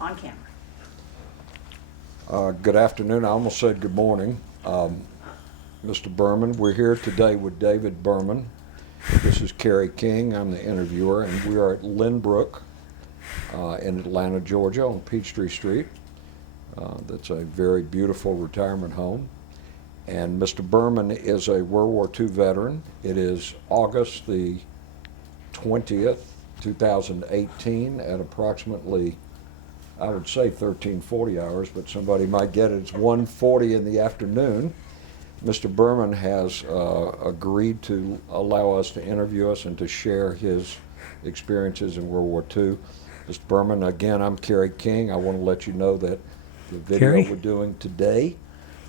on camera. Good afternoon. I almost said good morning. Mr. Berman, we're here today with David Berman. This is Kerry King. I'm the interviewer, and we are at Lynbrook in Atlanta, Georgia on Peachtree Street. That's a very beautiful retirement home. And Mr. Berman is a World War II veteran. It is August the 20th, 2018 at approximately, I would say 1340 hours, but somebody might get it. It's 1:40 in the afternoon. Mr. Berman has agreed to allow us to interview us and to share his experiences in World War II. Mr. Berman, again, I'm Kerry King. I want to let you know that the video we're doing today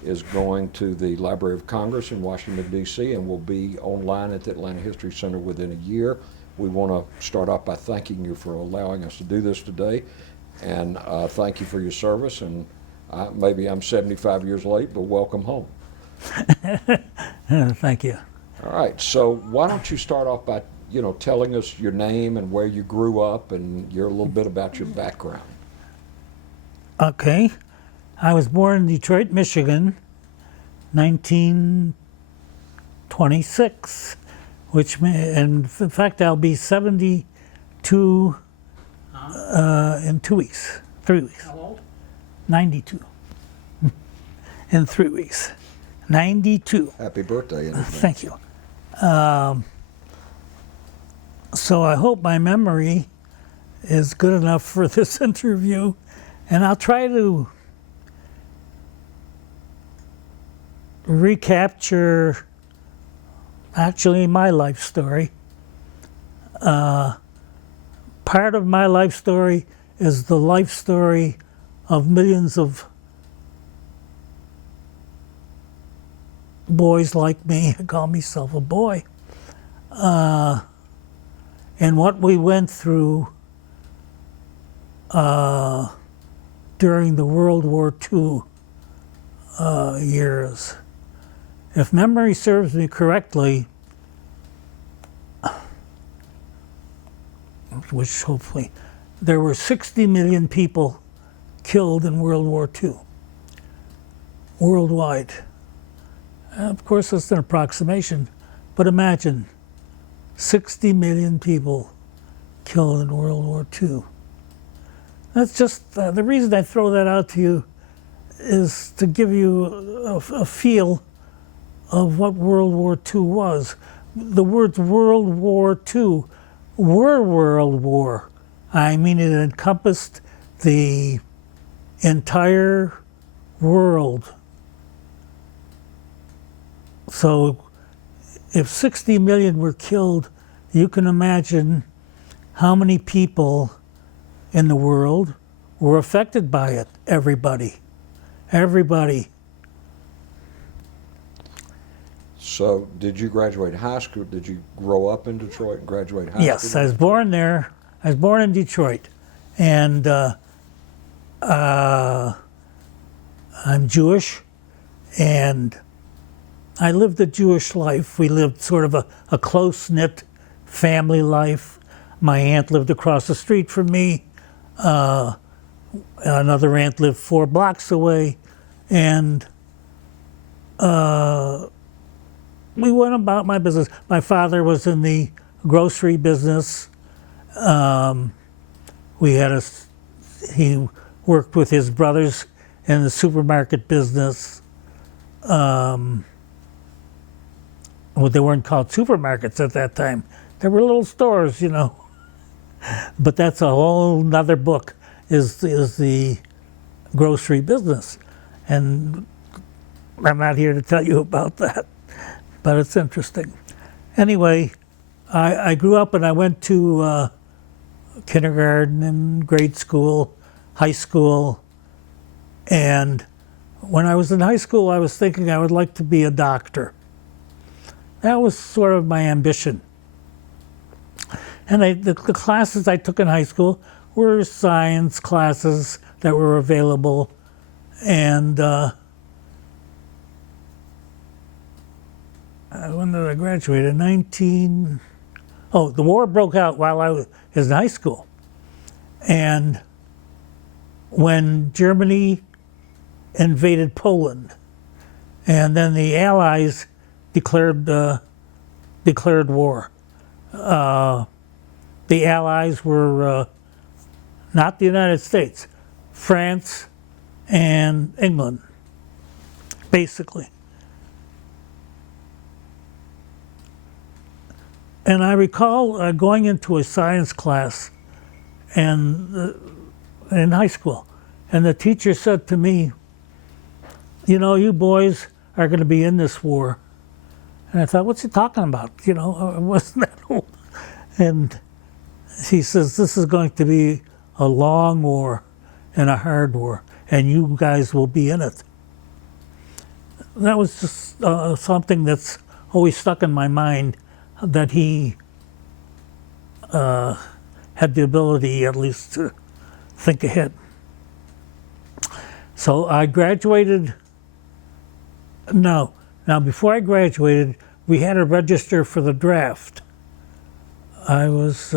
is going to the Library of Congress in Washington, D.C., and will be online at the Atlanta History Center within a year. We want to start off by thanking you for allowing us to do this today, and thank you for your service. And maybe I'm 75 years late, but welcome home. Thank you. All right, so why don't you start off by telling us your name and where you grew up and a little bit about your background. Okay. I was born in Detroit, Michigan, 1926, and in fact I'll be 72 in 3 weeks. How old? 92 in 3 weeks. 92. Happy birthday in advance. Thank you. So I hope my memory is good enough for this interview, and I'll try to recapture actually my life story. Part of my life story is the life story of millions of boys like me. I call myself a boy. And what we went through during the World War II years. If memory serves me correctly, which hopefully, there were 60 million people killed in World War II, worldwide. Of course, it's an approximation, but imagine 60 million people killed in World War II. That's just, the reason I throw that out to you is to give you a feel of what World War II was. The words World War II were World War. I mean, it encompassed the entire world. So if 60 million were killed, you can imagine how many people in the world were affected by it. Everybody. Everybody. So did you graduate high school? Did you grow up in Detroit and graduate high school? Yes, I was born there. I was born in Detroit. And I'm Jewish, and I lived a Jewish life. We lived sort of a close-knit family life. My aunt lived across the street from me. Another aunt lived 4 blocks away. And we went about my business. My father was in the grocery business. He worked with his brothers in the supermarket business. Well, they weren't called supermarkets at that time. They were little stores, But that's a whole nother book, is the grocery business. And I'm not here to tell you about that, but it's interesting. Anyway, I grew up and I went to kindergarten and grade school, high school, and when I was in high school, I was thinking I would like to be a doctor. That was sort of my ambition. And the classes I took in high school were science classes that were available. And when did I graduate? The war broke out while I was in high school. And when Germany invaded Poland, and then the Allies declared war. The Allies were not the United States, France and England, basically. And I recall going into a science class and in high school, and the teacher said to me, you know, you boys are going to be in this war. And I thought, what's he talking about? You know, I wasn't that old. And he says, this is going to be a long war and a hard war, and you guys will be in it. That was just something that's always stuck in my mind, that he had the ability at least to think ahead. So I graduated. Now before I graduated, we had to register for the draft. I was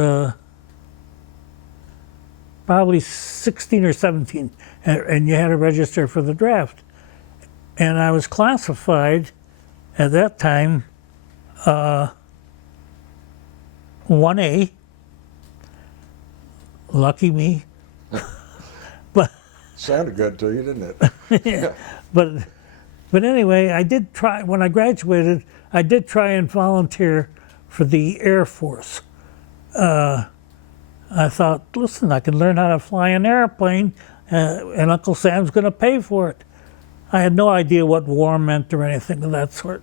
probably 16 or 17, and you had to register for the draft. And I was classified at that time 1A. Lucky me. But sounded good to you, didn't it? yeah. But anyway, I did try, when I graduated, I did try and volunteer for the Air Force. I thought, listen, I can learn how to fly an airplane, and Uncle Sam's going to pay for it. I had no idea what war meant or anything of that sort,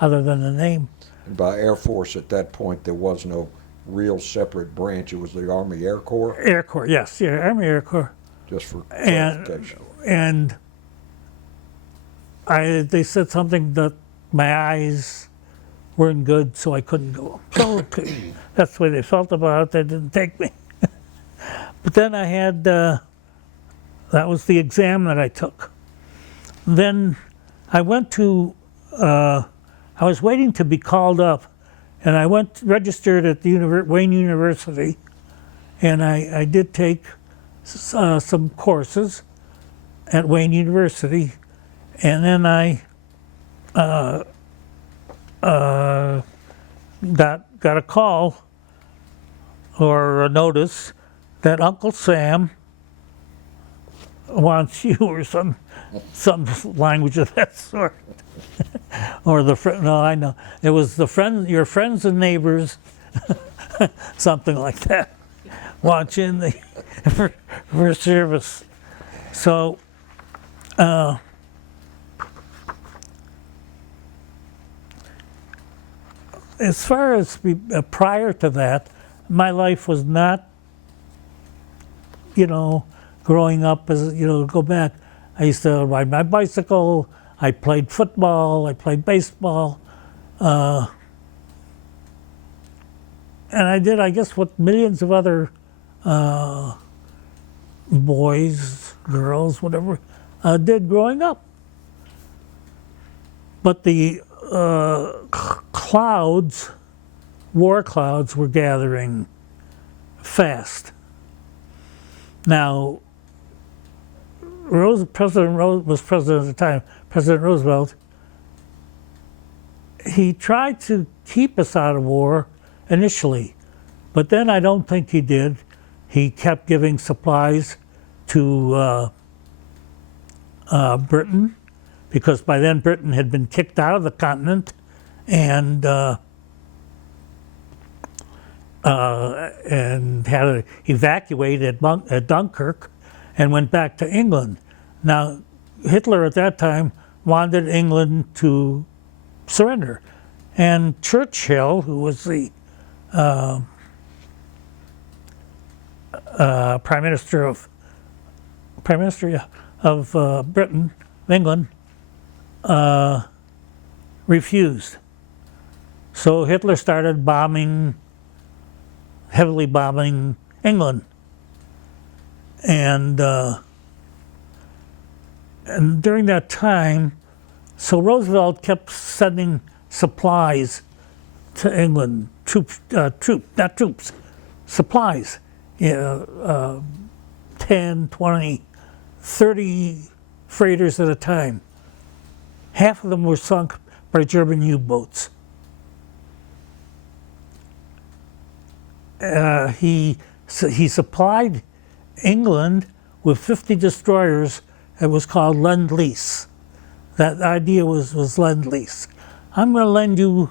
other than the name. And by Air Force at that point, there was no real separate branch. It was the Army Air Corps? Air Corps, yes, yeah, Army Air Corps. Just for clarification. And they said something that my eyes weren't good, so I couldn't go. So okay, that's the way they felt about it. They didn't take me. But then I had, that was the exam that I took. Then I went to, I was waiting to be called up, and I registered at the Wayne University, and I did take some courses at Wayne University, and then I got a call or a notice that Uncle Sam wants you, or some language of that sort. Or no, I know. It was your friends and neighbors, something like that, want you in for service. So, as far as prior to that, my life was not, growing up as, go back. I used to ride my bicycle, I played football, I played baseball, and I did, I guess, what millions of other boys, girls, whatever, did growing up. But the war clouds were gathering fast. Now, President was president at the time, President Roosevelt. He tried to keep us out of war initially, but then I don't think he did. He kept giving supplies to Britain, because by then Britain had been kicked out of the continent and had evacuated at Dunkirk and went back to England. Now, Hitler at that time wanted England to surrender, and Churchill, who was the Prime Minister of Britain, England, refused. So Hitler started heavily bombing England, and during that time, so Roosevelt kept sending supplies to England, supplies, 10, 20, 30 freighters at a time. Half of them were sunk by German U-boats. He supplied England with 50 destroyers. It was called Lend-Lease. That idea was Lend-Lease. I'm going to lend you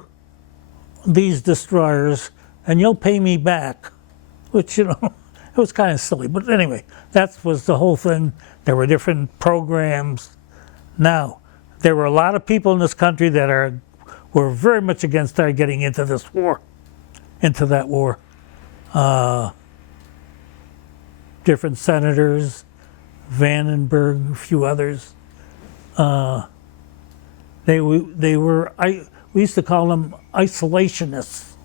these destroyers and you'll pay me back, which, you know, it was kind of silly. But anyway, that was the whole thing. There were different programs. Now, there were a lot of people in this country that were very much against our getting into this war, into that war. Different senators, Vandenberg, a few others. We used to call them isolationists.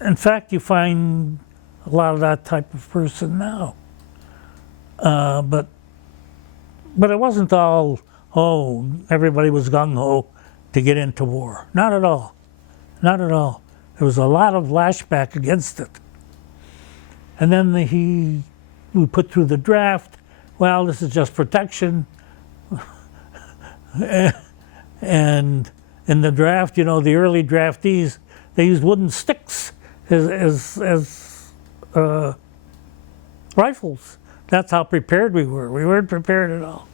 In fact, you find a lot of that type of person now. But it wasn't all, oh, everybody was gung-ho to get into war. Not at all. Not at all. There was a lot of lashback against it. And then we put through the draft. Well, this is just protection. And in the draft, you know, the early draftees, they used wooden sticks as rifles. That's how prepared we were. We weren't prepared at all.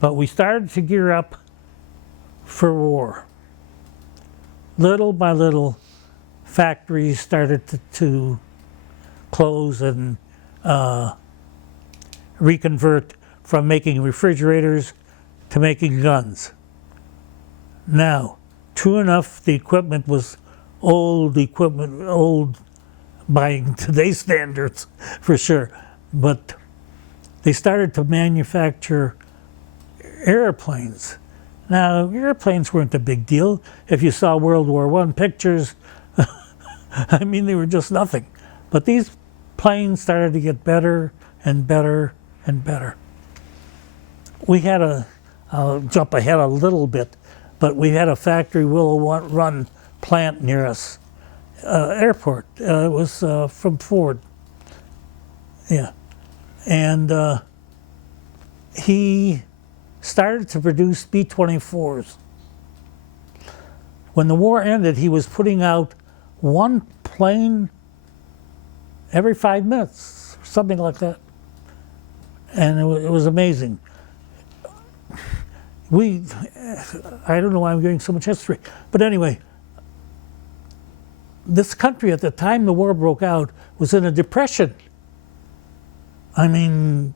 But we started to gear up for war. Little by little, factories started to close and reconvert from making refrigerators to making guns. Now, true enough, the equipment was old equipment, old by today's standards, for sure. But they started to manufacture airplanes. Now, airplanes weren't a big deal. If you saw World War I pictures, I mean, they were just nothing. But these planes started to get better and better and better. We had I'll jump ahead a little bit, but we had a factory Willow Run plant near us, airport. It was from Ford. Yeah. And he started to produce B-24s. When the war ended, he was putting out one plane every 5 minutes, something like that. And it was amazing. I don't know why I'm giving so much history, but anyway, this country at the time the war broke out was in a depression. I mean,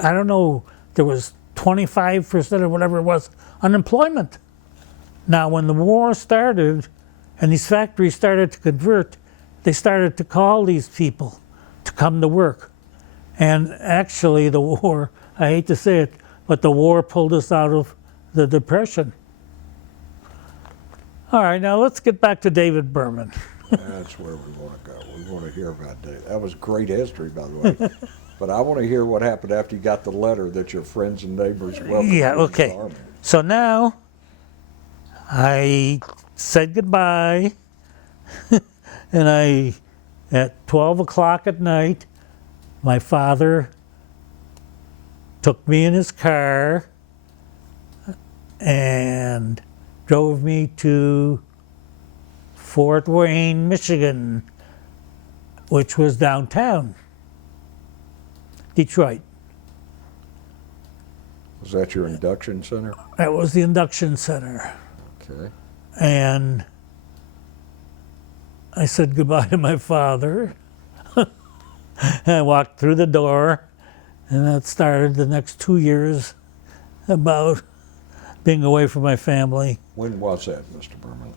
I don't know, there was 25% or whatever it was unemployment. Now, when the war started and these factories started to convert, they started to call these people to come to work. And actually the war, I hate to say it, but the war pulled us out of the Depression. All right, now let's get back to David Berman. That's where we want to go. We want to hear about David. That was great history, by the way. But I want to hear what happened after you got the letter that your friends and neighbors welcomed you to the Army. So now I said goodbye, and at 12 o'clock at night, my father took me in his car and drove me to Fort Wayne, Michigan, which was downtown Detroit. Was that your induction center? That was the induction center. Okay. And I said goodbye to my father. And I walked through the door, and that started the next 2 years about being away from my family. When was that, Mr. Berman?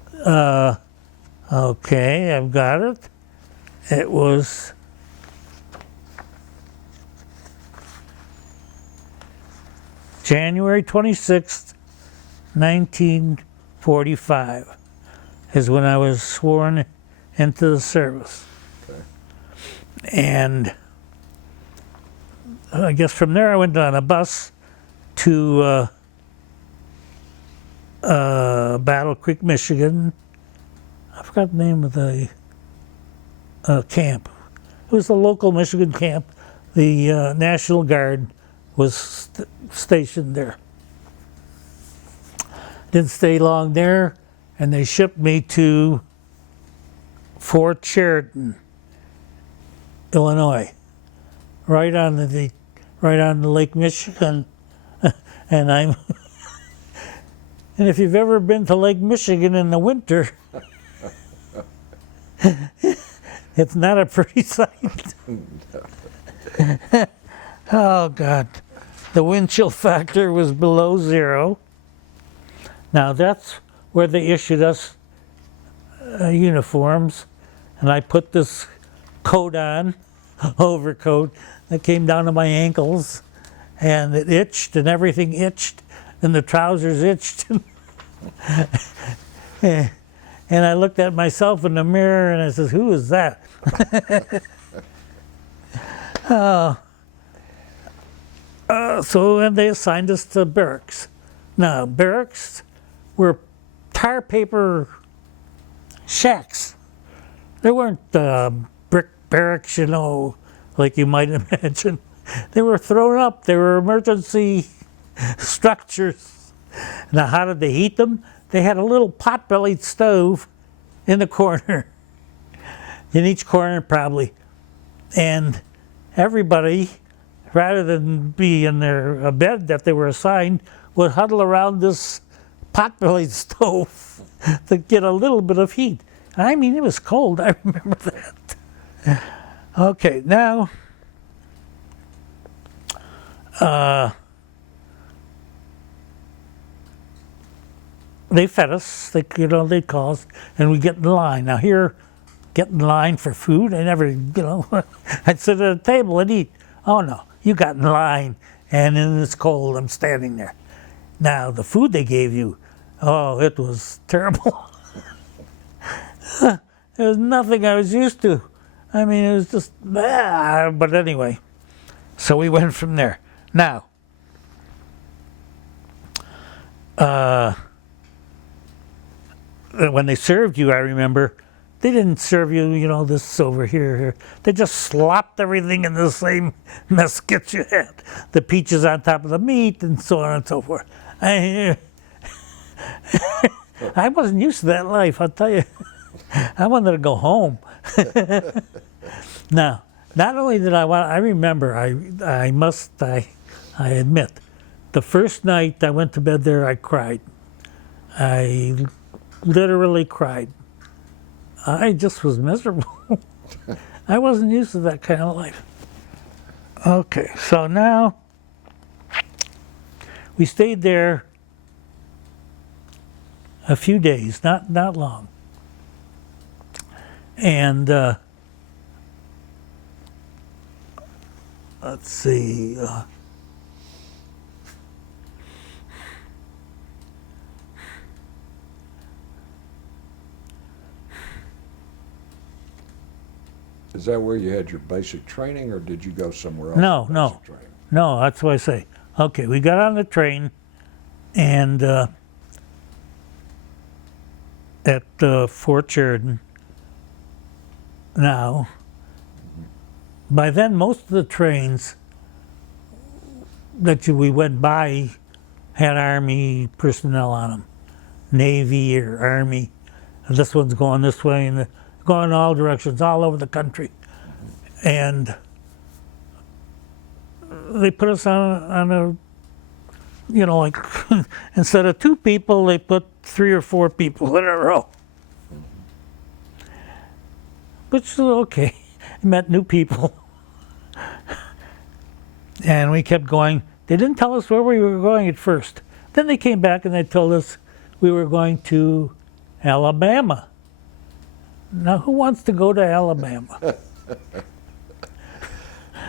Okay, I've got it. It was January 26th, 1945 is when I was sworn into the service. Okay. And I guess from there I went on a bus to Battle Creek, Michigan. I forgot the name of the camp. It was a local Michigan camp. The National Guard was stationed there. Didn't stay long there, and they shipped me to Fort Sheridan, Illinois, right on the Lake Michigan, and I'm. And if you've ever been to Lake Michigan in the winter, it's not a pretty sight. Oh God, the wind chill factor was below 0. Now that's where they issued us uniforms, and I put this coat on, overcoat that came down to my ankles, and it itched, and everything itched, and the trousers itched. And I looked at myself in the mirror and I says, "Who is that?" So then they assigned us to barracks. Now, barracks were tar paper shacks. They weren't brick barracks, you know, like you might imagine. They were thrown up. They were emergency structures. Now, how did they heat them? They had a little pot-bellied stove in the corner, in each corner probably. And everybody, rather than be in their bed that they were assigned, would huddle around this pot-bellied stove to get a little bit of heat. I mean, it was cold. I remember that. Okay, now, they fed us. They'd call us, and we get in line. Now here, get in line for food. I never, I'd sit at a table and eat. Oh no, you got in line, and it's cold. I'm standing there. Now the food they gave you, oh, it was terrible. It was nothing I was used to. I mean, it was just, but anyway. So we went from there. Now, when they served you, I remember, they didn't serve you, this over here. They just slopped everything in the same mess you had. The peaches on top of the meat and so on and so forth. I wasn't used to that life, I'll tell you. I wanted to go home. Now, not only did I remember, I admit, the first night I went to bed there, I cried. I literally cried. I just was miserable. I wasn't used to that kind of life. Okay, so now we stayed there a few days, not long. And let's see. Is that where you had your basic training, or did you go somewhere else? No, that's what I say. Okay, we got on the train, and at Fort Sheridan. Now, by then, most of the trains that we went by had Army personnel on them, Navy or Army. And this one's going this way and going in all directions, all over the country. And they put us on a, like instead of 2 people, they put 3 or 4 people in a row. Which is okay. I met new people. And we kept going. They didn't tell us where we were going at first. Then they came back and they told us we were going to Alabama. Now, who wants to go to Alabama?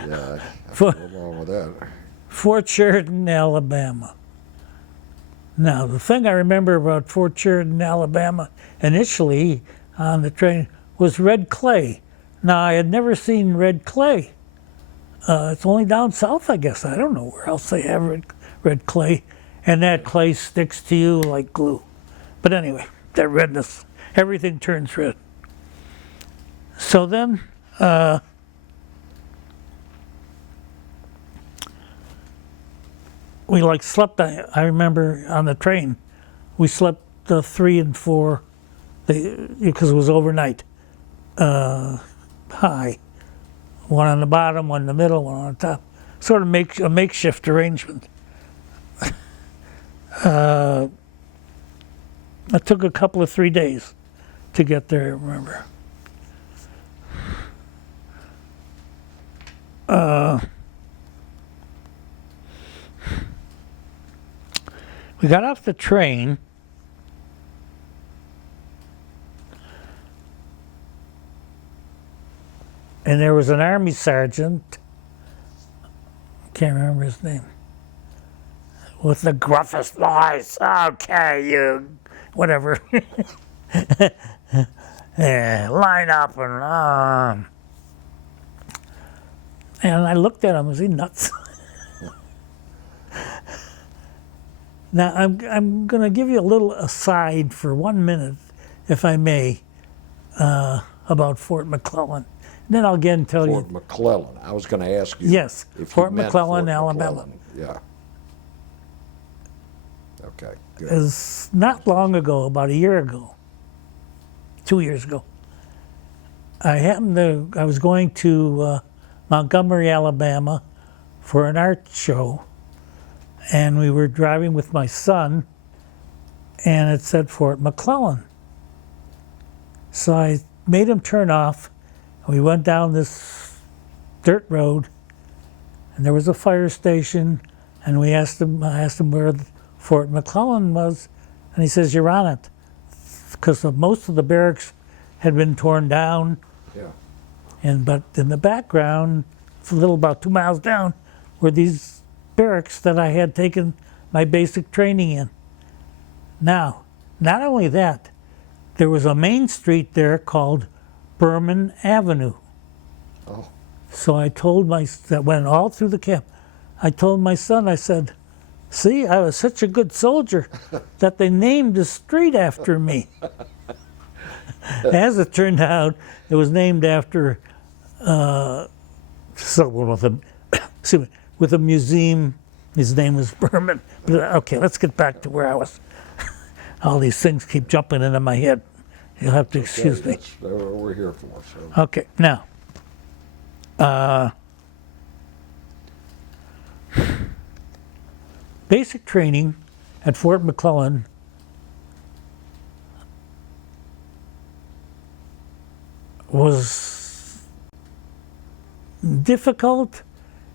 Yeah, I go along with that. Fort Sheridan, Alabama. Now, the thing I remember about Fort Sheridan, Alabama, initially on the train, was red clay. Now, I had never seen red clay. It's only down south, I guess. I don't know where else they have red clay. And that clay sticks to you like glue. But anyway, that redness, everything turns red. So then, we like slept. I remember on the train, we slept 3 and 4, because it was overnight. High, one on the bottom, one in the middle, one on the top. Sort of a makeshift arrangement. It took a couple of 3 days to get there, I remember. We got off the train, and there was an army sergeant, can't remember his name, with the gruffest voice. Okay, you, whatever. Yeah, line up and I looked at him. Was he nuts? Now I'm going to give you a little aside for 1 minute, if I may, about Fort McClellan. Then I'll again tell you. Fort McClellan. I was going to ask you. Yes, if Fort you meant McClellan, Fort Alabama. McClellan. Yeah. Okay. Good. It was not long ago, about a year ago, 2 years ago. I was going to Montgomery, Alabama for an art show, and we were driving with my son, and it said Fort McClellan. So I made him turn off. We went down this dirt road, and there was a fire station, and I asked him where Fort McClellan was, and he says, "You're on it," because most of the barracks had been torn down. Yeah. But in the background, a little about 2 miles down, were these barracks that I had taken my basic training in. Now, not only that, there was a main street there called Berman Avenue. Oh. So I told that went all through the camp. I told my son, I said, "See, I was such a good soldier that they named the street after me." As it turned out, it was named after someone with a museum. His name was Berman. But, okay, let's get back to where I was. All these things keep jumping into my head. You'll have to excuse me. That's what we're here for. So. Okay, now, basic training at Fort McClellan was difficult,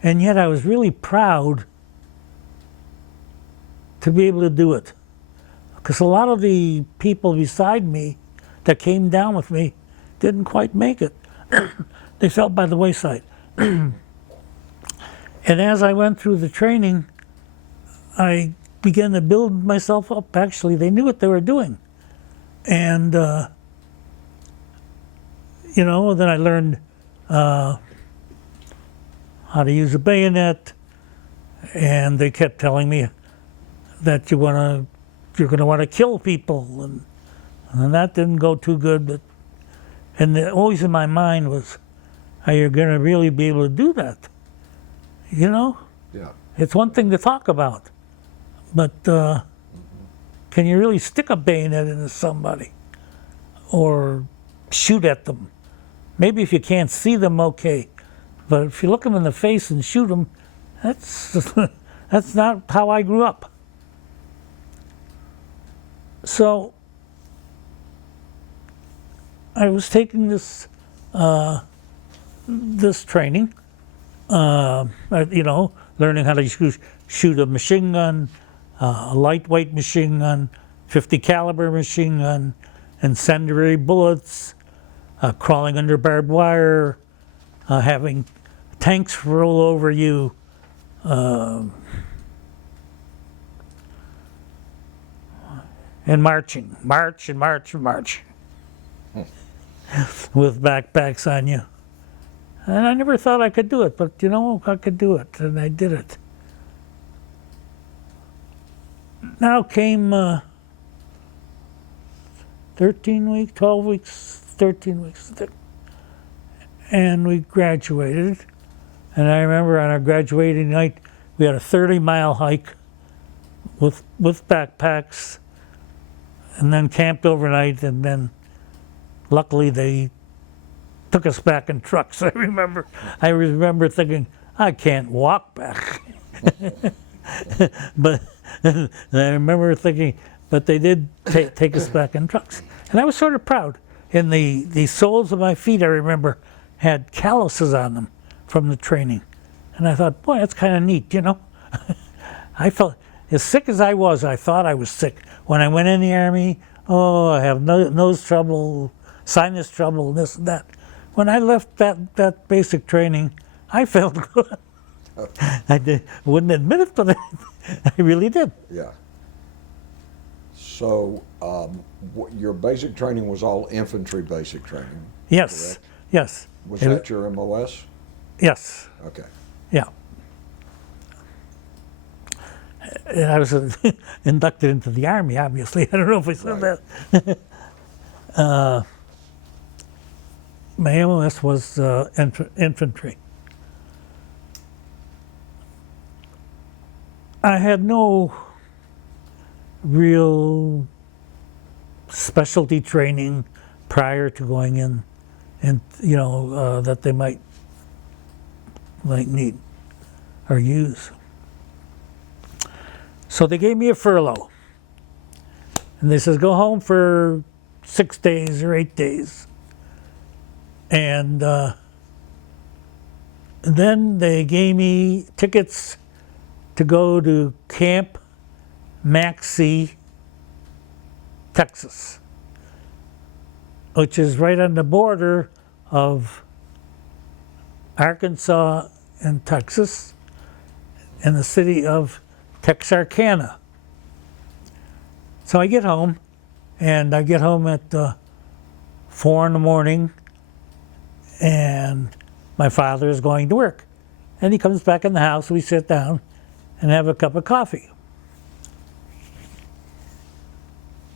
and yet I was really proud to be able to do it. Because a lot of the people beside me that came down with me didn't quite make it. They fell by the wayside. And as I went through the training, I began to build myself up. Actually, they knew what they were doing. And, then I learned how to use a bayonet. And they kept telling me that you're going to want to kill people. And that didn't go too good. Always in my mind was, are you going to really be able to do that? Yeah. It's one thing to talk about, but can you really stick a bayonet into somebody or shoot at them? Maybe if you can't see them, okay, but if you look them in the face and shoot them, that's not how I grew up. So I was taking this training, learning how to shoot a machine gun, a lightweight machine gun, 50 caliber machine gun, incendiary bullets, crawling under barbed wire, having tanks roll over you, and marching, march and march and march, with backpacks on you. And I never thought I could do it, but I could do it, and I did it. Now came 13 weeks, 12 weeks, 13 weeks. and we graduated. And I remember on our graduating night, we had a 30-mile hike with backpacks, and then camped overnight, and then luckily they took us back in trucks. I remember thinking, I can't walk back. But and I remember thinking, but they did take us back in trucks. And I was sort of proud. And the soles of my feet, I remember, had calluses on them from the training. And I thought, boy, that's kind of neat, you know? I felt, as sick as I was, I thought I was sick. When I went in the Army, oh, I have nose trouble, sinus trouble, this and that. When I left that basic training, I felt good. Wouldn't admit it, but I really did. Yeah. So your basic training was all infantry basic training? Yes, correct? yes. Was that your MOS? Yes. Okay. Yeah. And I was inducted into the Army, obviously. I don't know if I said that. My MOS was infantry. I had no real specialty training prior to going in, and that they might need or use. So they gave me a furlough, and they says go home for 6 days or 8 days, and then they gave me tickets to go to Camp Maxey, Texas, which is right on the border of Arkansas and Texas, in the city of Texarkana. So I get home, and I get home at 4 in the morning, and my father is going to work. And he comes back in the house, we sit down and have a cup of coffee.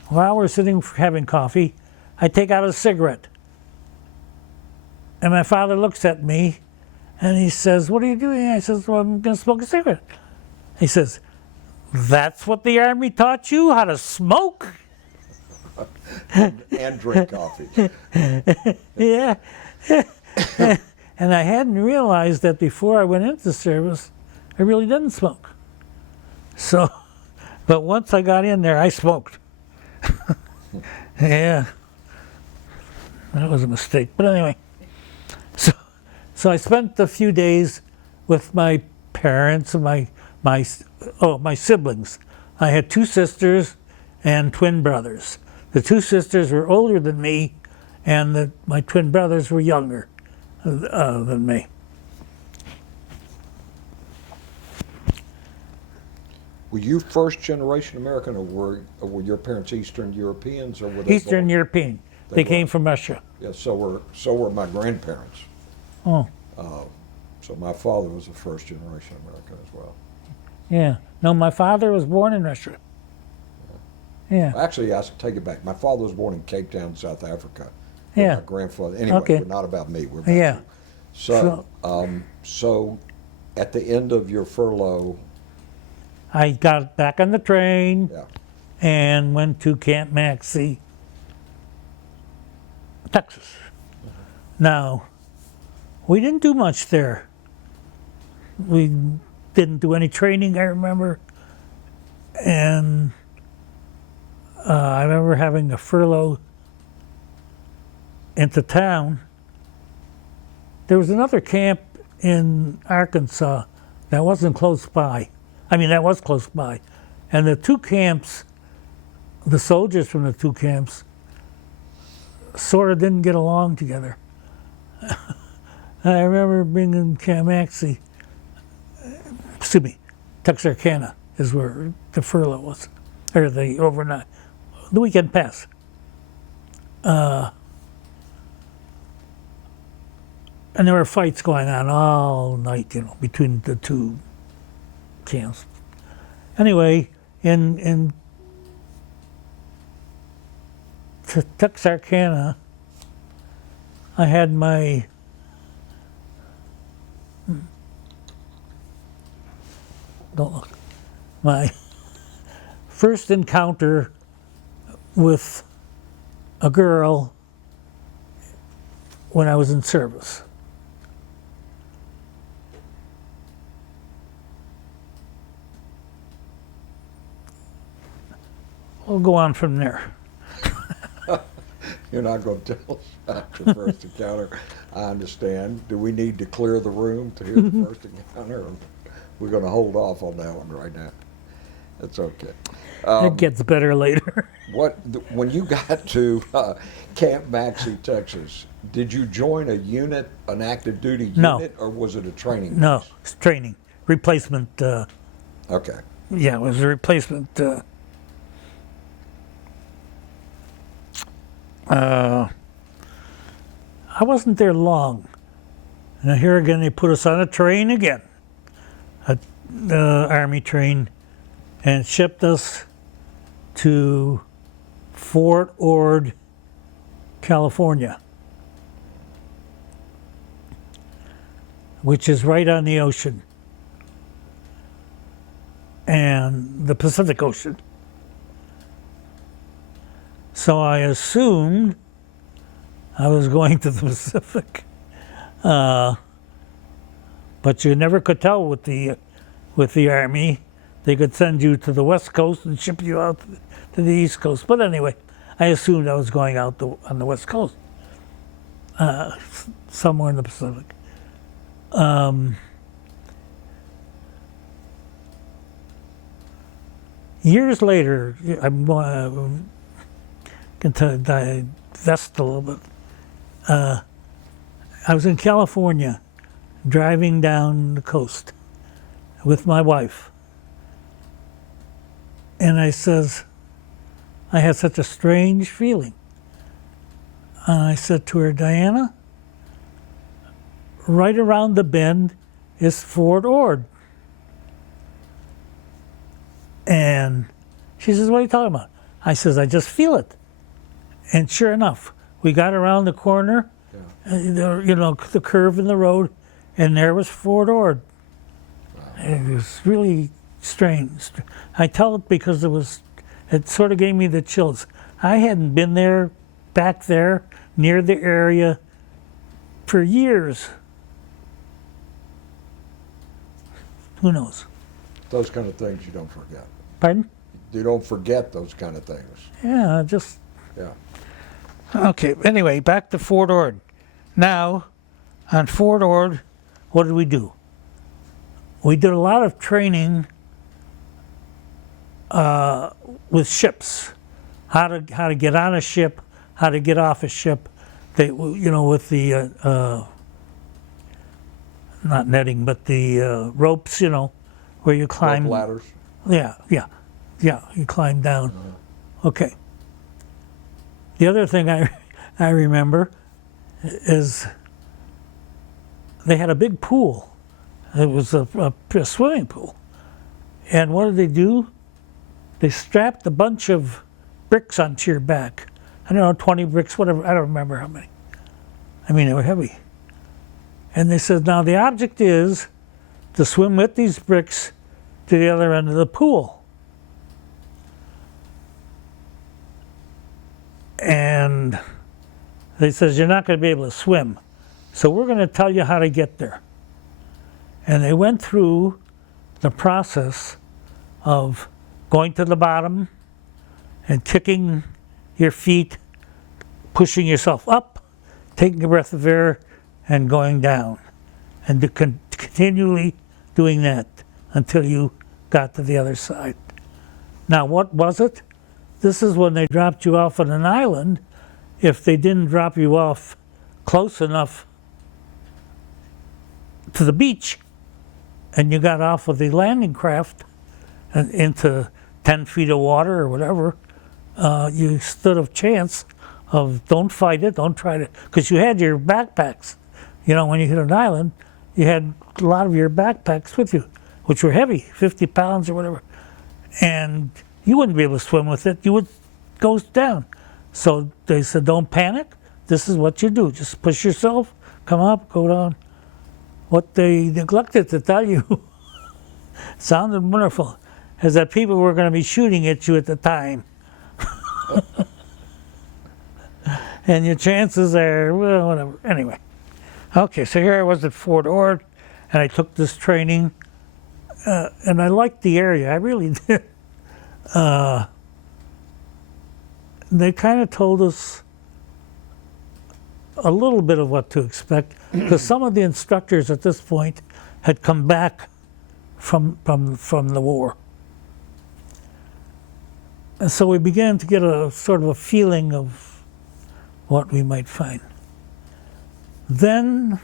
While we're sitting having coffee, I take out a cigarette. And my father looks at me and he says, "What are you doing?" I says, "Well, I'm going to smoke a cigarette." He says, "That's what the Army taught you, how to smoke?" and drink coffee. Yeah. And I hadn't realized that before I went into service, I really didn't smoke. So, but once I got in there, I smoked. Yeah. That was a mistake. But anyway, so I spent a few days with my parents and my siblings. I had 2 sisters and twin brothers. The 2 sisters were older than me, and my twin brothers were younger than me. Were you first generation American, or were your parents Eastern Europeans, or were they Eastern European. They came from Russia. Yeah, so were my grandparents. Oh, So my father was a first generation American as well. yeah. No, my father was born in Russia. Yeah. Actually, I take it back. My father was born in Cape Town, South Africa. Yeah. My grandfather. Anyway, Okay. we're not about me. We're about Yeah. you. So at the end of your furlough, I got back on the train yeah, and went to Camp Maxey, Texas. Now, we didn't do much there. We didn't do any training, I remember. And I remember having a furlough into town. There was another camp in Arkansas that wasn't close by. I mean, that was close by. And the 2 camps, the soldiers from the 2 camps, sort of didn't get along together. I remember being in Camp Maxey, Texarkana is where the furlough was, or the overnight, the weekend pass. And there were fights going on all night, between the 2 camps. Anyway, in Texarkana, I had my Don't look. My first encounter with a girl when I was in service. We'll go on from there. You're not going to tell us about your first encounter. I understand. Do we need to clear the room to hear the first encounter? Or we're going to hold off on that one right now. That's okay. It gets better later. When you got to Camp Maxey, Texas, did you join a unit, an active duty unit, No. or was it a training? No, base? it's training. Replacement. Okay. Yeah, it was a replacement. I wasn't there long. And here again, they put us on a train again, a Army train, and shipped us to Fort Ord, California, which is right on the ocean, and the Pacific Ocean. So I assumed I was going to the Pacific, but you never could tell with the Army. They could send you to the West Coast and ship you out to the East Coast. But anyway, I assumed I was going out on the West Coast, somewhere in the Pacific. Years later, I'm going to divest a little bit. I was in California, driving down the coast with my wife. And I says, I had such a strange feeling. And I said to her, Diana, right around the bend is Fort Ord. And she says, what are you talking about? I says, I just feel it. And sure enough, we got around the corner, the curve in the road, and there was Fort Ord. Wow. It was really strange. I tell it because it sort of gave me the chills. I hadn't been there, back there, near the area for years. Who knows? Those kind of things you don't forget. Pardon? You don't forget those kind of things. Yeah, just... Yeah. Okay, anyway, back to Fort Ord. Now, on Fort Ord, what did we do? We did a lot of training with ships, how to get on a ship, how to get off a ship. They, with the not netting, but the ropes, where you climb. Rope ladders. Yeah. You climb down. Okay. The other thing I remember is they had a big pool. It was a swimming pool. And what did they do? They strapped a bunch of bricks onto your back. I don't know, 20 bricks, whatever. I don't remember how many. I mean, they were heavy. And they said, now the object is to swim with these bricks to the other end of the pool. And they says, you're not going to be able to swim. So we're going to tell you how to get there. And they went through the process of going to the bottom and kicking your feet, pushing yourself up, taking a breath of air, and going down. And to continually doing that until you got to the other side. Now, what was it? This is when they dropped you off on an island. If they didn't drop you off close enough to the beach, and you got off of the landing craft and into 10 feet of water or whatever, you stood a chance of don't fight it, don't try to, because you had your backpacks. When you hit an island, you had a lot of your backpacks with you, which were heavy, 50 pounds or whatever. And you wouldn't be able to swim with it. You would go down. So they said, don't panic. This is what you do. Just push yourself, come up, go down. What they neglected to tell you, sounded wonderful, is that people were going to be shooting at you at the time. And your chances are, well, whatever. Anyway. Okay, so here I was at Fort Ord, and I took this training, and I liked the area. I really did. They kind of told us a little bit of what to expect, because some of the instructors at this point had come back from the war. And so we began to get a sort of a feeling of what we might find. Then,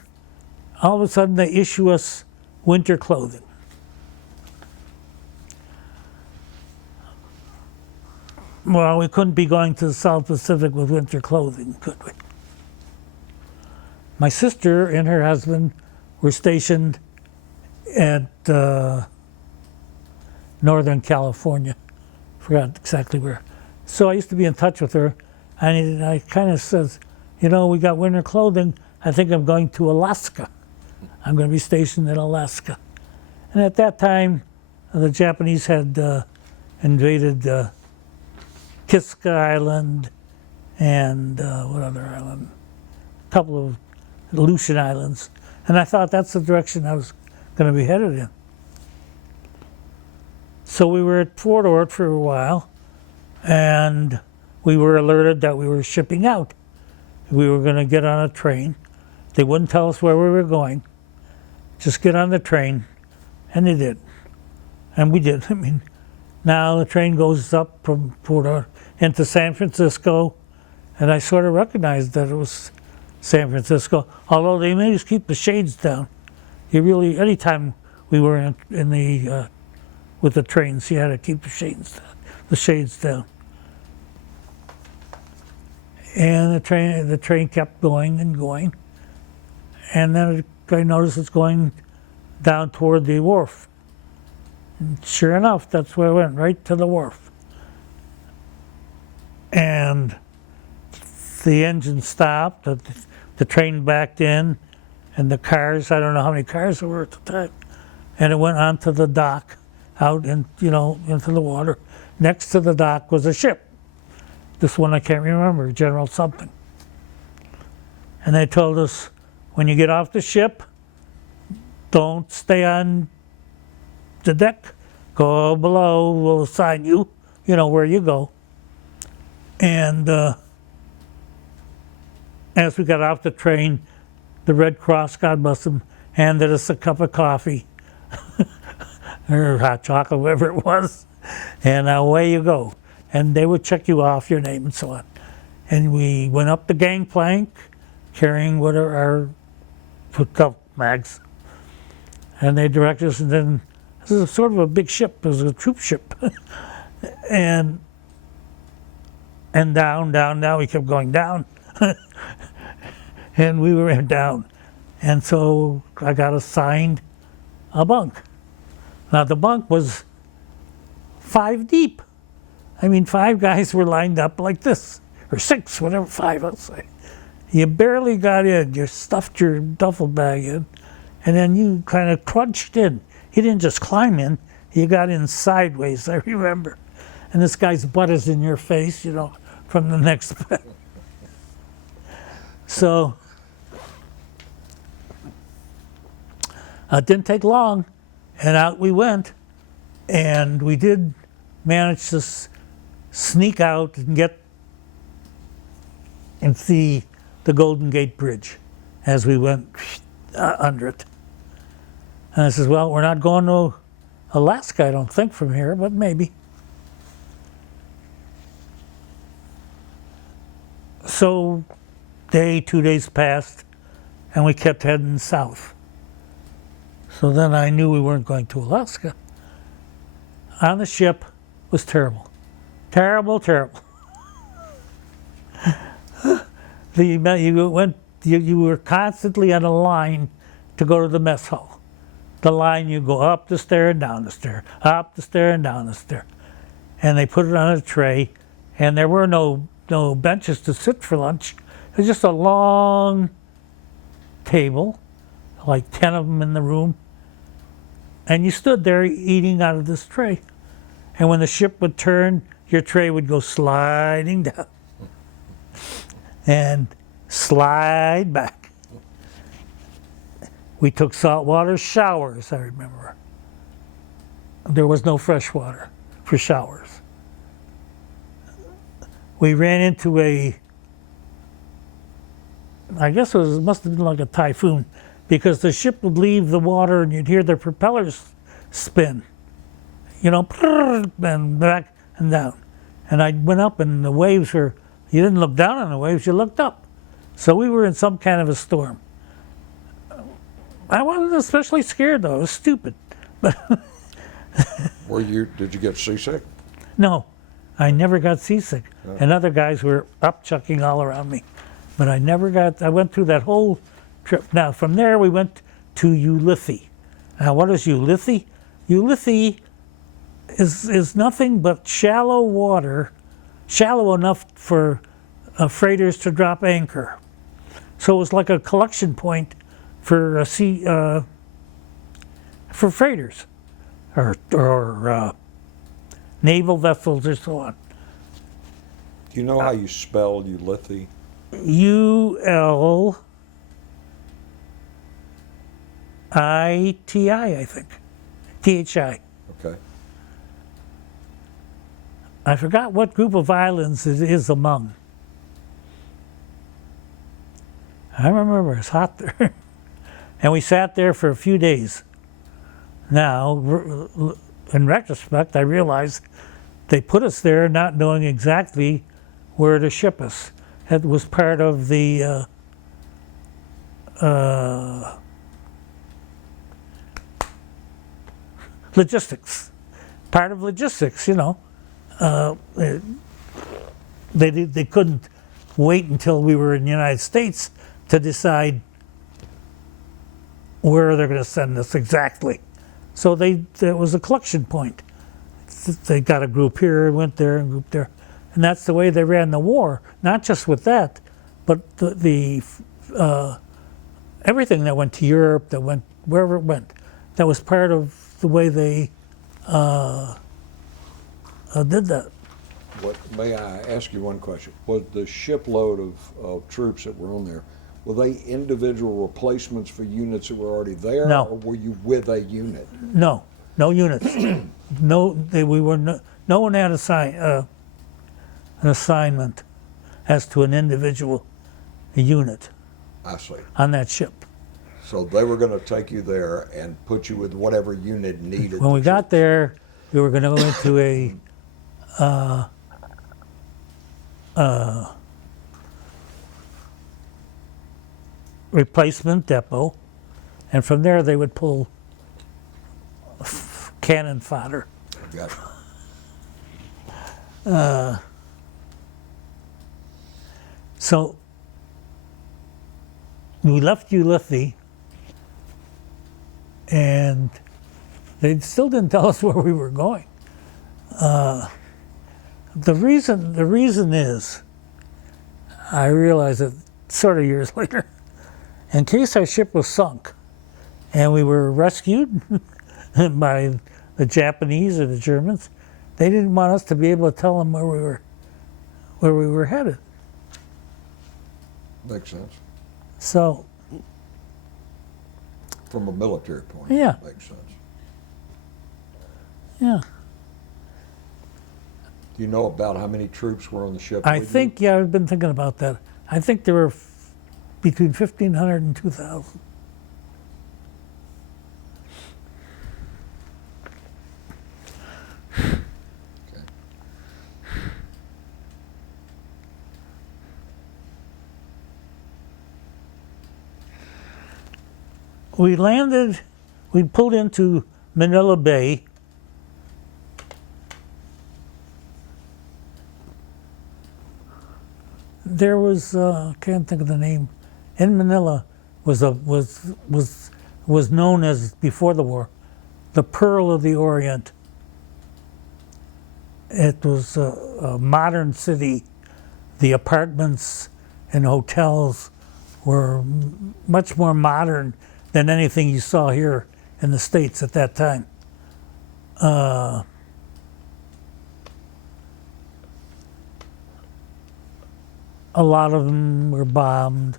all of a sudden, they issue us winter clothing. Well, we couldn't be going to the South Pacific with winter clothing, could we? My sister and her husband were stationed at Northern California. Forgot exactly where. So I used to be in touch with her, and I kind of says, you know, we got winter clothing. I think I'm going to Alaska. I'm going to be stationed in Alaska. And at that time, the Japanese had invaded Kiska Island and what other island? A couple of Aleutian Islands. And I thought that's the direction I was going to be headed in. So we were at Fort Ord for a while, and we were alerted that we were shipping out. We were going to get on a train. They wouldn't tell us where we were going. Just get on the train, and they did. And we did. I mean, now the train goes up from Fort Ord into San Francisco, and I sort of recognized that it was San Francisco, although they made us keep the shades down. You really, anytime we were in the with the trains, you had to keep the shades down. And the train kept going and going, and then I noticed it's going down toward the wharf. And sure enough, that's where it went, right to the wharf. And the engine stopped, the train backed in, and the cars, I don't know how many cars there were at the time, and it went onto the dock, out in, into the water. Next to the dock was a ship. This one I can't remember, General something. And they told us, when you get off the ship, don't stay on the deck. Go below, we'll assign you, where you go. And as we got off the train, the Red Cross, God bless them, handed us a cup of coffee or hot chocolate, whatever it was, and away you go. And they would check you off, your name and so on. And we went up the gangplank carrying what are our tough mags. And they directed us, and then this is sort of a big ship, it was a troop ship. and down, we kept going down. And we were down. And so I got assigned a bunk. Now the bunk was 5 deep. I mean, 5 guys were lined up like this, or 6, whatever, 5, I'll say. You barely got in. You stuffed your duffel bag in, and then you kind of crunched in. You didn't just climb in, you got in sideways, I remember. And this guy's butt is in your face, from the next bed. So, it didn't take long, and out we went. And we did manage to sneak out and get and see the Golden Gate Bridge as we went under it. And I says, well, we're not going to Alaska, I don't think, from here, but maybe. So 2 days passed, and we kept heading south. So then I knew we weren't going to Alaska. On the ship was terrible. Terrible, terrible. You were constantly on a line to go to the mess hall. The line, you go up the stair and down the stair, up the stair and down the stair. And they put it on a tray, and there were no benches to sit for lunch. It was just a long table, like 10 of them in the room. And you stood there eating out of this tray. And when the ship would turn, your tray would go sliding down and slide back. We took saltwater showers, I remember. There was no fresh water for showers. We ran into I guess it must have been like a typhoon, because the ship would leave the water and you'd hear the propellers spin, and back and down. And I went up and the waves you didn't look down on the waves, you looked up. So we were in some kind of a storm. I wasn't especially scared though, it was stupid. But Did you get seasick? no, I never got seasick. And other guys were up chucking all around me. But I went through that whole trip. Now, from there, we went to Ulithi. Now, what is Ulithi? Ulithi is nothing but shallow water, shallow enough for freighters to drop anchor. So it was like a collection point for for freighters or naval vessels or so on. Do you know how you spell Ulithi? Uliti, I think. THI. Okay. I forgot what group of islands it is among. I remember it was hot there. And we sat there for a few days. Now, in retrospect, I realized they put us there not knowing exactly where to ship us. It was part of the logistics. Part of logistics, They couldn't wait until we were in the United States to decide where they're going to send us exactly. So there was a collection point. They got a group here, went there, and group there. And that's the way they ran the war. Not just with that, but the everything that went to Europe, that went wherever it went, that was part of the way they did that. May I ask you one question? Was the shipload of troops that were on there, were they individual replacements for units that were already there? No. Or were you with a unit? No units. No one had an assignment as to an individual unit I see. on that ship. So they were going to take you there and put you with whatever unit needed. When we got there, we were going to go into a replacement depot, and from there they would pull cannon fodder. Got it. So we left Ulithi, and they still didn't tell us where we were going. The reason is, I realized it sort of years later, in case our ship was sunk and we were rescued by the Japanese or the Germans, they didn't want us to be able to tell them where we were headed. Makes sense. So, From a military point, Yeah. makes sense. yeah. Do you know about how many troops were on the ship? I with you? think, yeah, I've been thinking about that. I think there were between 1,500 and 2,000. Okay. We pulled into Manila Bay. There was, can't think of the name, in Manila was known as, before the war, the Pearl of the Orient. It was a modern city. The apartments and hotels were much more modern than anything you saw here in the States at that time. A lot of them were bombed.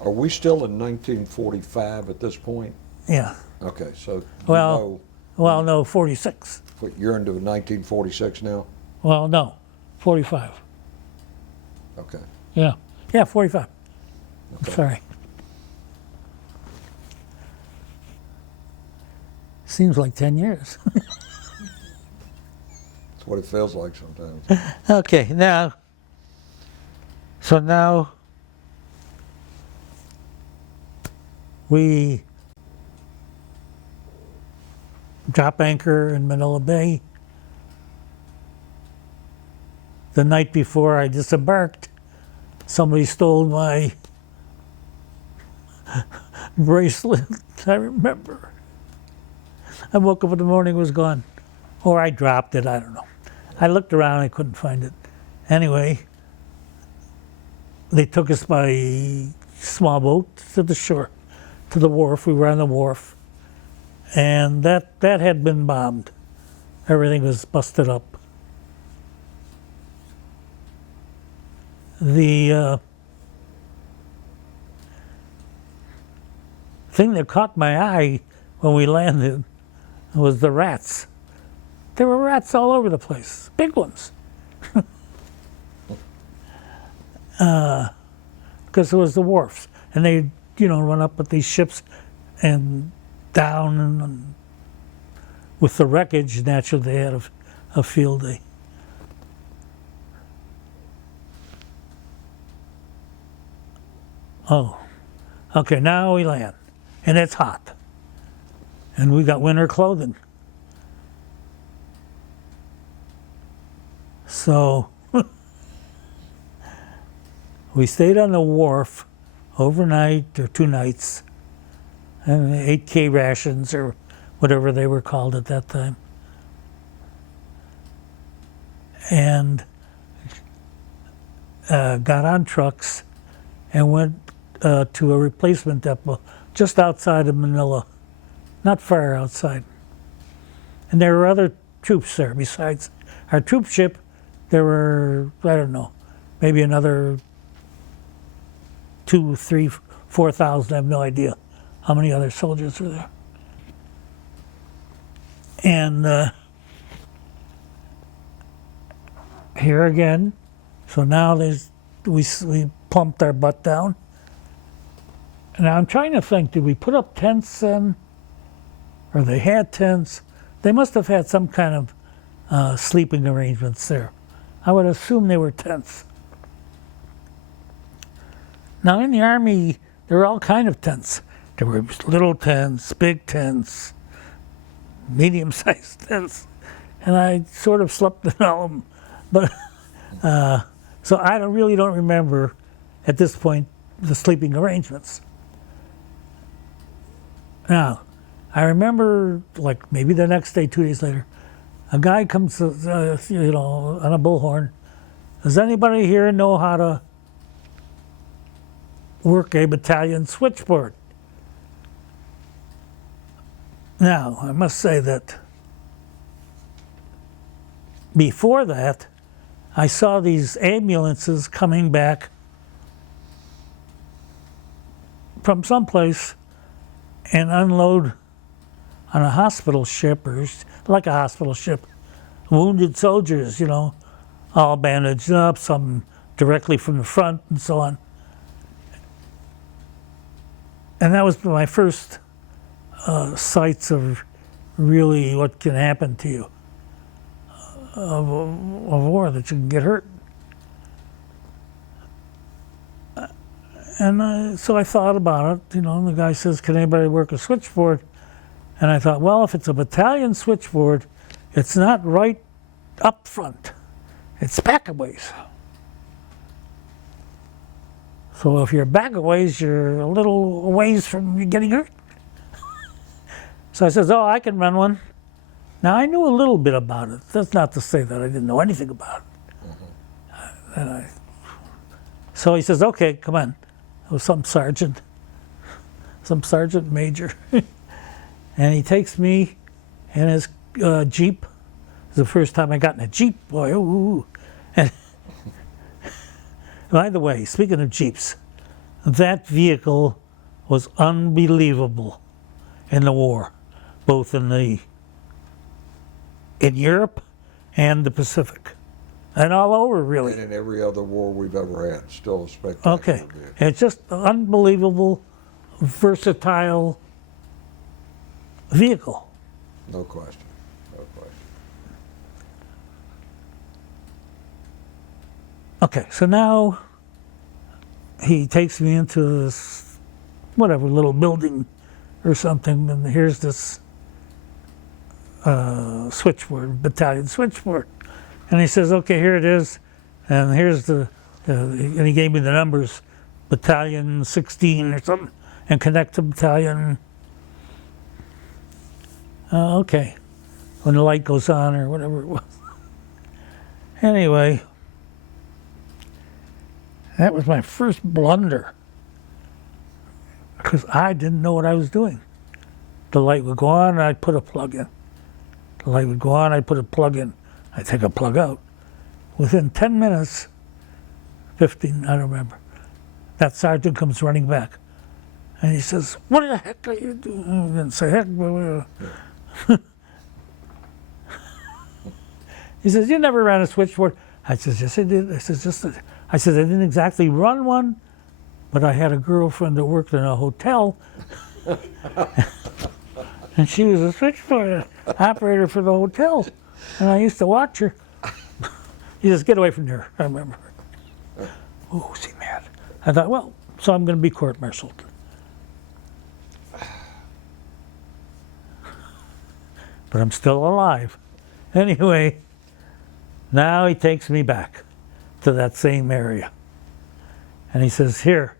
Are we still in 1945 at this point? Yeah. Okay, so Well, well, no, 46. you're into 1946 now? Well, no, 45. Okay. Yeah. Yeah, 45. Okay. Sorry. Seems like 10 years. That's what it feels like sometimes. Okay, now, so now we drop anchor in Manila Bay. The night before I disembarked, somebody stole my bracelet. I remember. I woke up in the morning, it was gone. Or I dropped it, I don't know. I looked around, I couldn't find it. Anyway, they took us by small boat to the shore, to the wharf. We were on the wharf. And that had been bombed. Everything was busted up. The thing that caught my eye when we landed was the rats. There were rats all over the place, big ones. Because it was the wharfs. And they, run up with these ships and down and with the wreckage, naturally they had a field day. Oh, okay, now we land, and it's hot. And we got winter clothing. So we stayed on the wharf overnight or 2 nights, and 8K rations or whatever they were called at that time. And got on trucks and went to a replacement depot just outside of Manila, not far outside. And there were other troops there besides our troop ship. There were, I don't know, maybe another 2, 3, 4,000. I have no idea how many other soldiers were there. And here again, so now we pumped our butt down. And I'm trying to think, did we put up tents then? Or they had tents? They must have had some kind of sleeping arrangements there. I would assume they were tents. Now in the Army, there were all kinds of tents. There were little tents, big tents, medium-sized tents. And I sort of slept in all of them. But, so I really don't remember at this point the sleeping arrangements. Now, I remember, like maybe the next day, 2 days later, a guy comes, on a bullhorn. Does anybody here know how to work a battalion switchboard? Now, I must say that before that, I saw these ambulances coming back from someplace and unload on a hospital ship, or like a hospital ship, wounded soldiers, all bandaged up, some directly from the front and so on. And that was my first sights of really what can happen to you of war, that you can get hurt. And so I thought about it, and the guy says, can anybody work a switchboard? And I thought, well, if it's a battalion switchboard, it's not right up front. It's back a ways. So if you're back a ways, you're a little ways from getting hurt. So I says, oh, I can run one. Now, I knew a little bit about it. That's not to say that I didn't know anything about it. Mm-hmm. So he says, okay, come on. some sergeant major. And he takes me in his Jeep. It was the first time I got in a Jeep, boy. Ooh. And by the way, speaking of Jeeps, that vehicle was unbelievable in the war, both in Europe and the Pacific, and all over, really. And in every other war we've ever had, still a spectacular Okay, vehicle. it's just an unbelievable, versatile vehicle. No question. No question. Okay, so now he takes me into this, whatever, little building or something, and here's this switchboard, battalion switchboard. And he says, okay, here it is, and here's and he gave me the numbers, battalion 16 or something, and connect to battalion, okay, when the light goes on or whatever it was. Anyway, that was my first blunder, because I didn't know what I was doing. The light would go on, and I'd put a plug in. The light would go on, I'd put a plug in. I'd take a plug out. Within 10 minutes, 15, I don't remember, that sergeant comes running back. And he says, what the heck are you doing? I didn't say heck. He says, you never ran a switchboard. I says, yes, I did. I says, I didn't exactly run one, but I had a girlfriend that worked in a hotel. And she was a switchboard operator for the hotel. And I used to watch her. He says, get away from there. I remember. Oh, is he mad? I thought, well, so I'm going to be court-martialed. But I'm still alive. Anyway, now he takes me back to that same area. And he says, here,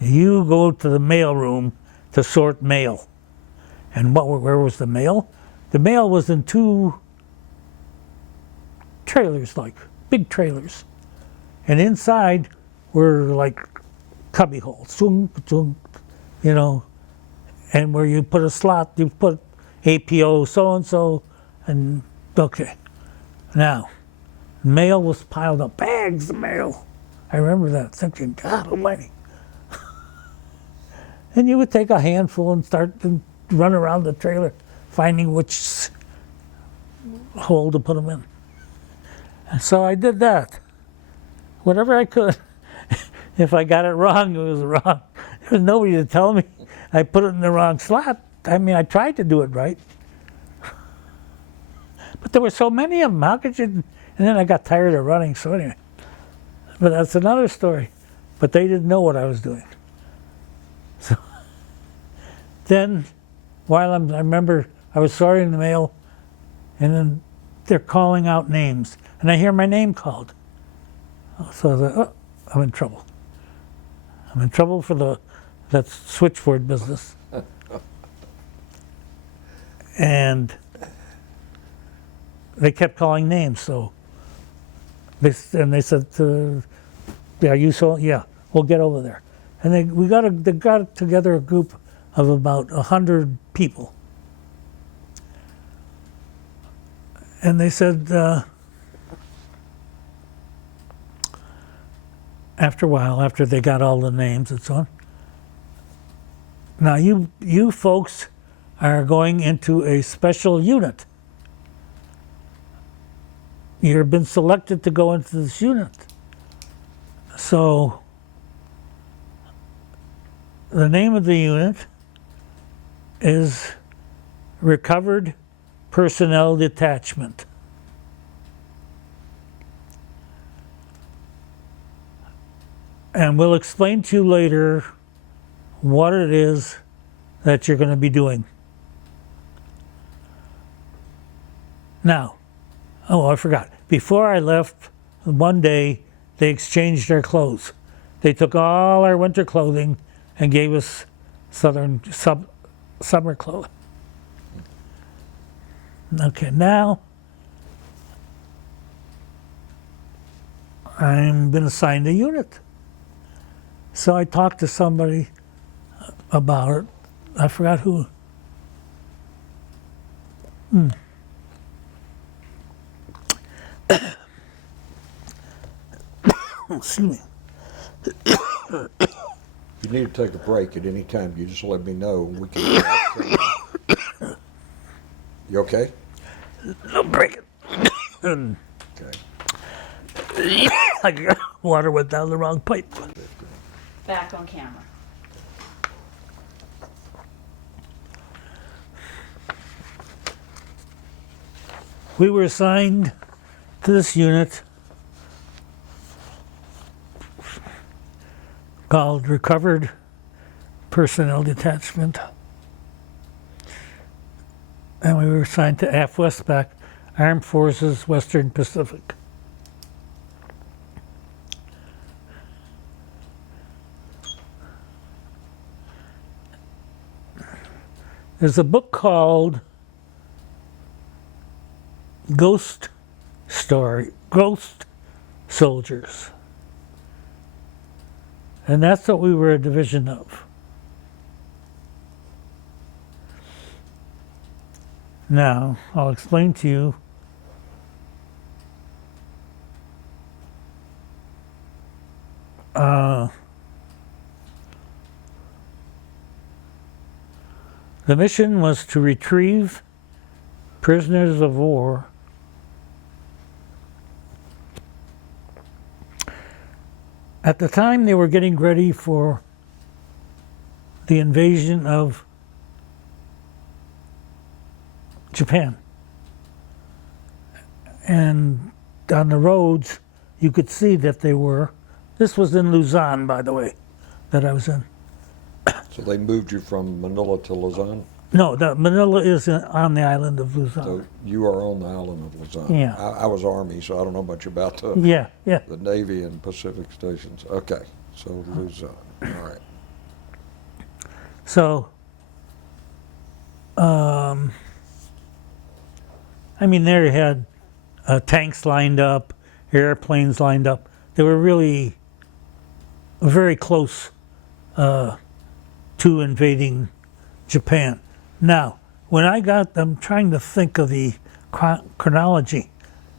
you go to the mail room to sort mail. And where was the mail? The mail was in 2 trailers, like big trailers. And inside were like cubby holes, you know, and where you put a slot, you put APO so-and-so, and okay. Now, mail was piled up, bags of mail. I remember that, thinking, God almighty. And you would take a handful and start to run around the trailer, finding which hole to put them in. And so I did that. Whatever I could. If I got it wrong, it was wrong. There was nobody to tell me I put it in the wrong slot. I mean, I tried to do it right. But there were so many of them. How could you? And then I got tired of running, so anyway. But that's another story. But they didn't know what I was doing. So then, I remember I was sorting the mail, and then they're calling out names. And I hear my name called. So I thought, oh, I'm in trouble. I'm in trouble for that switchboard business. And they kept calling names, so they said, "Yeah, you so yeah, we'll get over there." And they got together a group of about 100 people, and they said, after a while, after they got all the names and so on, now you folks are going into a special unit. You've been selected to go into this unit. So the name of the unit is Recovered Personnel Detachment. And we'll explain to you later what it is that you're going to be doing. Now, oh, I forgot. Before I left, one day they exchanged their clothes. They took all our winter clothing and gave us summer clothing. Okay, now I'm been assigned a unit. So I talked to somebody about it. I forgot who. Excuse me. If you need to take a break at any time, you just let me know and we can. You okay? No break it. Okay. Like water went down the wrong pipe. Back on camera. We were assigned to this unit called Recovered Personnel Detachment. And we were assigned to AF Westpac, Armed Forces Western Pacific. There's a book called Ghost Soldiers. And that's what we were a division of. Now, I'll explain to you the mission was to retrieve prisoners of war at the time they were getting ready for the invasion of Japan. And on the roads, you could see that they were. This was in Luzon, by the way, that I was in. So they moved you from Manila to Luzon? No, Manila is on the island of Luzon. So you are on the island of Luzon? Yeah. I was Army, so I don't know much about the, Yeah. the Navy and Pacific stations. Okay, so Luzon, all right. So, I mean, they had tanks lined up, airplanes lined up. They were really very close to invading Japan. Now, when I got them, trying to think of the chronology,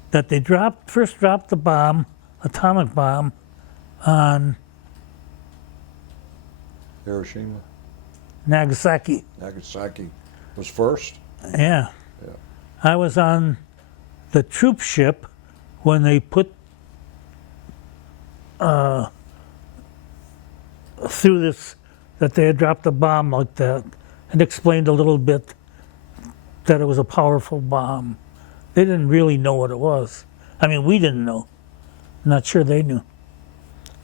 that they first dropped the bomb, atomic bomb, on Hiroshima? Nagasaki. Nagasaki was first? Yeah. Yeah. I was on the troop ship when they put through this, that they had dropped a bomb like that, and explained a little bit that it was a powerful bomb. They didn't really know what it was. I mean, we didn't know. I'm not sure they knew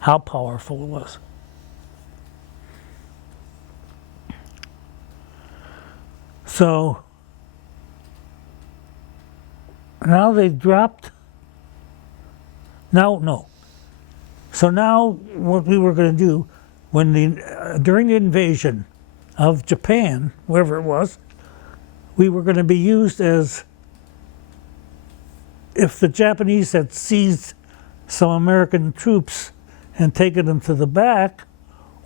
how powerful it was. So now they've dropped. No. So now what we were going to do during the invasion of Japan, wherever it was, we were going to be used as if the Japanese had seized some American troops and taken them to the back,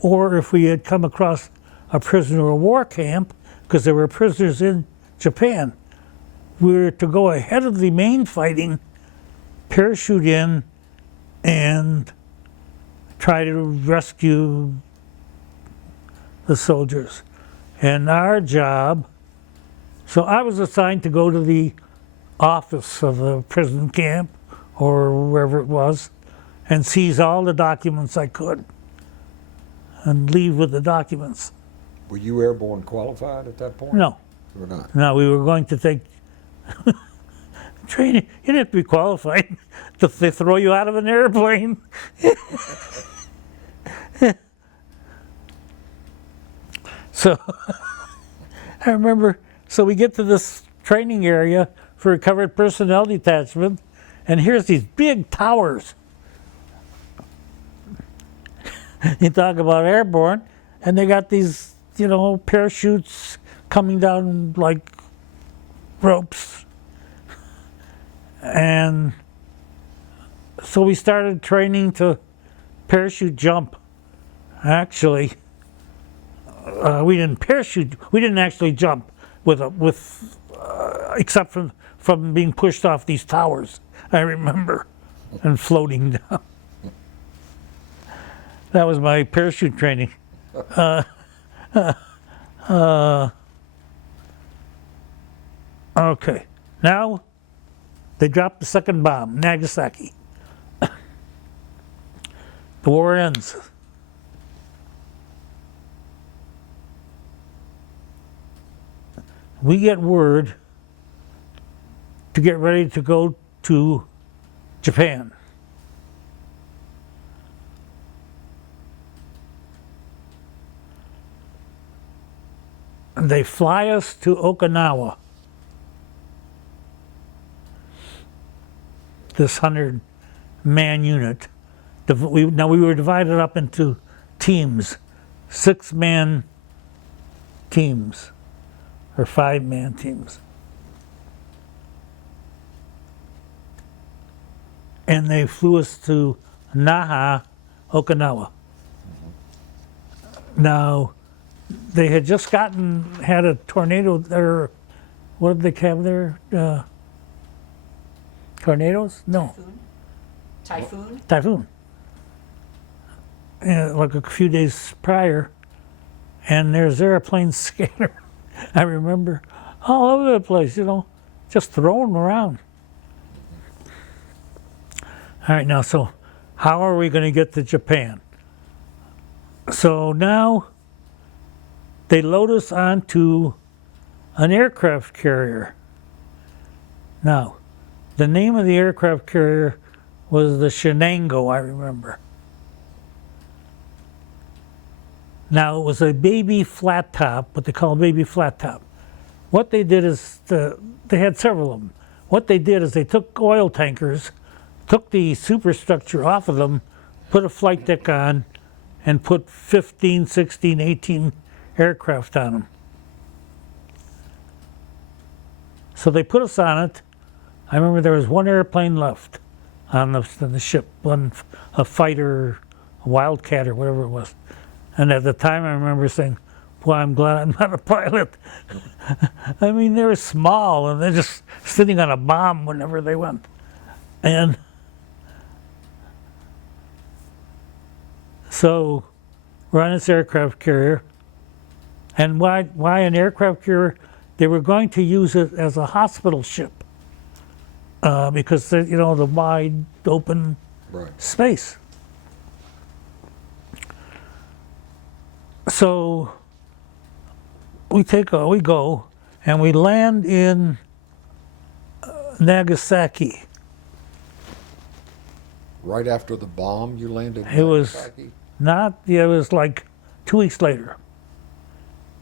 or if we had come across a prisoner of war camp, because there were prisoners in Japan, we were to go ahead of the main fighting, parachute in, and try to rescue the soldiers. And our job, so I was assigned to go to the office of the prison camp or wherever it was and seize all the documents I could and leave with the documents. Were you airborne qualified at that point? No. You were not? No, we were going to take training. You didn't have to be qualified. They throw you out of an airplane. So I remember, so we get to this training area for recovered personnel detachment, and here's these big towers. You talk about airborne, and they got these, parachutes coming down like ropes. And so we started training to parachute jump. Actually, we didn't parachute. We didn't actually jump except from being pushed off these towers. I remember, and floating down. That was my parachute training. Okay, now they dropped the second bomb, Nagasaki. The war ends. We get word to get ready to go to Japan. And they fly us to Okinawa. This 100-man unit. Now we were divided up into teams, 6-man teams, or 5-man teams. And they flew us to Naha, Okinawa. Now, they had just had a tornado there. What did they have there? Tornadoes? No. Typhoon? Typhoon. Like a few days prior, and there's airplanes scattered. I remember all over the place, just thrown around. All right, now, so how are we going to get to Japan? So now they load us onto an aircraft carrier. Now, the name of the aircraft carrier was the Shenango, I remember. Now, it was a baby flat top, what they call a baby flat top. What they did is, they had several of them. What they did is they took oil tankers, took the superstructure off of them, put a flight deck on, and put 15, 16, 18 aircraft on them. So they put us on it. I remember there was one airplane left on the ship, a fighter, a Wildcat or whatever it was. And at the time I remember saying, boy, I'm glad I'm not a pilot. I mean, they were small and they're just sitting on a bomb whenever they went. And so we're on this aircraft carrier. And why an aircraft carrier? They were going to use it as a hospital ship because, the wide open space. So we go, and we land in Nagasaki. Right after the bomb, you landed in It was Nagasaki? it was like 2 weeks later,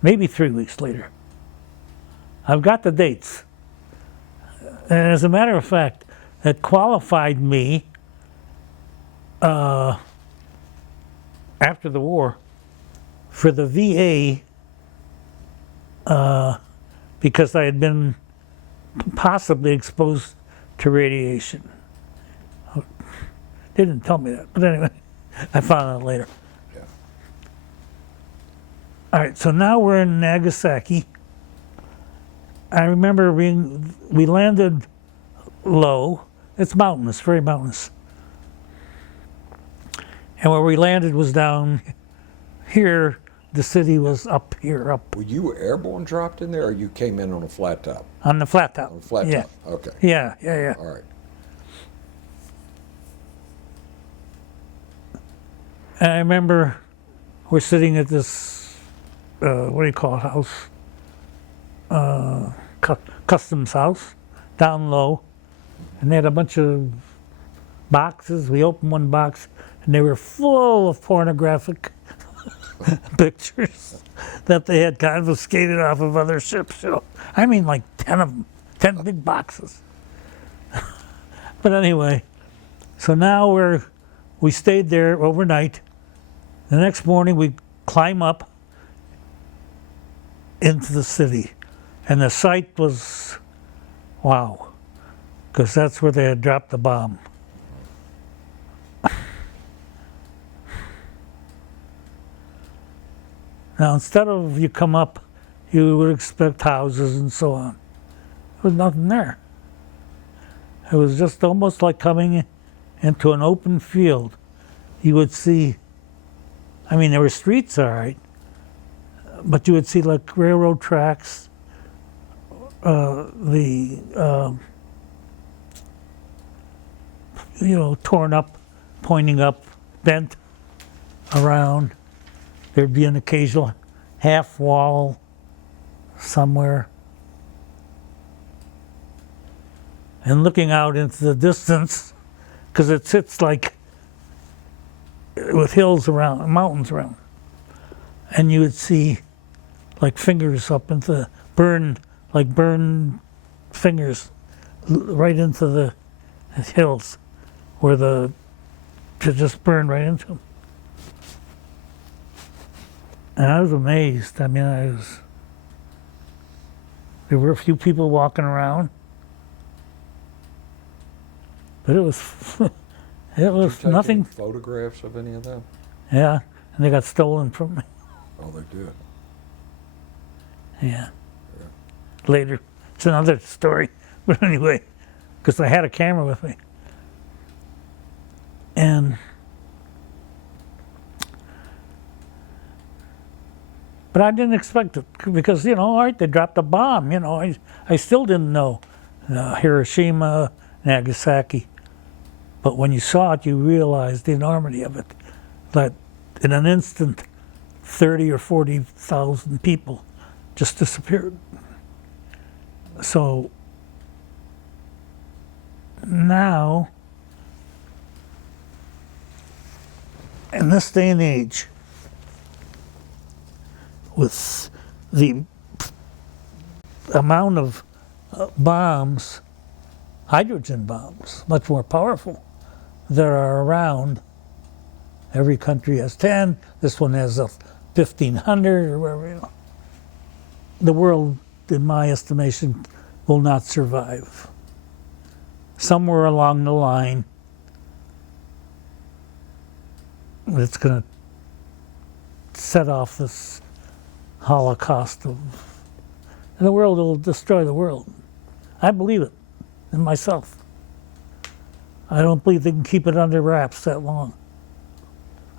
maybe 3 weeks later. I've got the dates. And as a matter of fact, that qualified me after the war for the VA because I had been possibly exposed to radiation. They didn't tell me that, but anyway, I found out later. Yeah. All right, so now we're in Nagasaki. I remember we landed low. It's mountainous, very mountainous. And where we landed was down here. The city was up here, up. Were you airborne dropped in there, or you came in on a flat top? On the flat top. On a flat yeah. top, okay. Yeah. All right. And I remember we're sitting at this, what do you call it, house? Customs house, down low. And they had a bunch of boxes. We opened one box, and they were full of pornographic pictures that they had confiscated off of other ships. I mean, like 10 of them, 10 big boxes. But anyway, so now we stayed there overnight. The next morning we climb up into the city, and the sight was, wow, because that's where they had dropped the bomb. Now, instead of you come up, you would expect houses and so on. There was nothing there. It was just almost like coming into an open field. You would see, I mean, there were streets, all right, but you would see like railroad tracks, torn up, pointing up, bent around. There'd be an occasional half wall somewhere. And looking out into the distance, because it sits like with hills around, mountains around. And you would see like fingers up into burned fingers right into the hills where to just burn right into them. And I was amazed. I mean, there were a few people walking around, but it was Did you take nothing. any photographs of any of them? Yeah, and they got stolen from me. Oh, they did. Yeah. Later, it's another story. But anyway, because I had a camera with me. But I didn't expect it because, all right, they dropped a bomb, I still didn't know Hiroshima, Nagasaki. But when you saw it, you realized the enormity of it. That in an instant, 30 or 40,000 people just disappeared. So now, in this day and age, with the amount of bombs, hydrogen bombs, much more powerful, that are around, every country has 10, this one has a 1,500 or whatever, The world, in my estimation, will not survive. Somewhere along the line, it's going to set off this holocaust and the world will destroy the world. I believe it in myself. I don't believe they can keep it under wraps that long.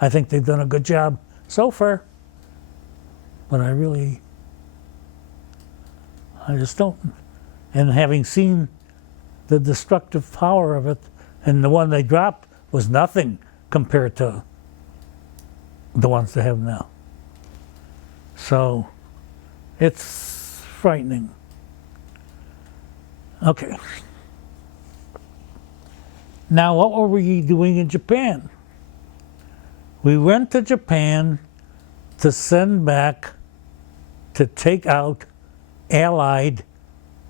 I think they've done a good job so far, but I just don't. And having seen the destructive power of it, and the one they dropped was nothing compared to the ones they have now. So it's frightening. Okay. Now, what were we doing in Japan? We went to Japan to send back, to take out Allied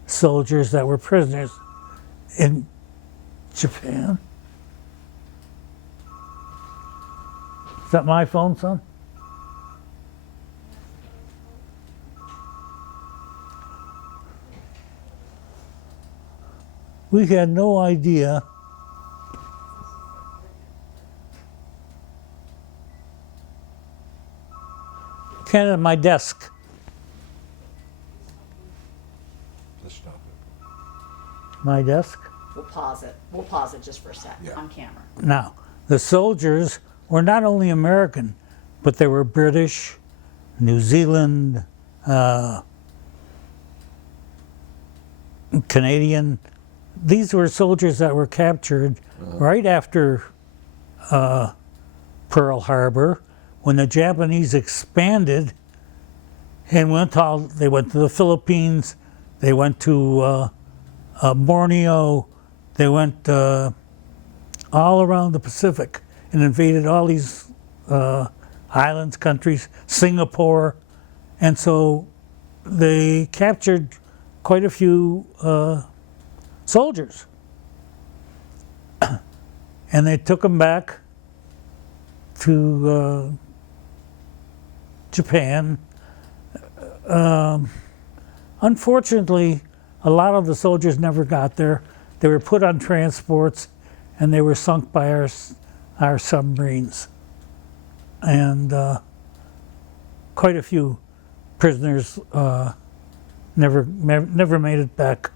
soldiers that were prisoners in Japan. Is that my phone, son? We had no idea at my desk. Let's stop it. My desk. We'll pause it. We'll pause it just for a sec Yeah. on camera. Now, the soldiers were not only American, but they were British, New Zealand, Canadian. These were soldiers that were captured right after Pearl Harbor, when the Japanese expanded and they went to the Philippines, they went to Borneo, they went all around the Pacific and invaded all these islands, countries, Singapore, and so they captured quite a few soldiers. And they took them back to Japan. Unfortunately, a lot of the soldiers never got there. They were put on transports and they were sunk by our submarines. And of quite a few prisoners never made it back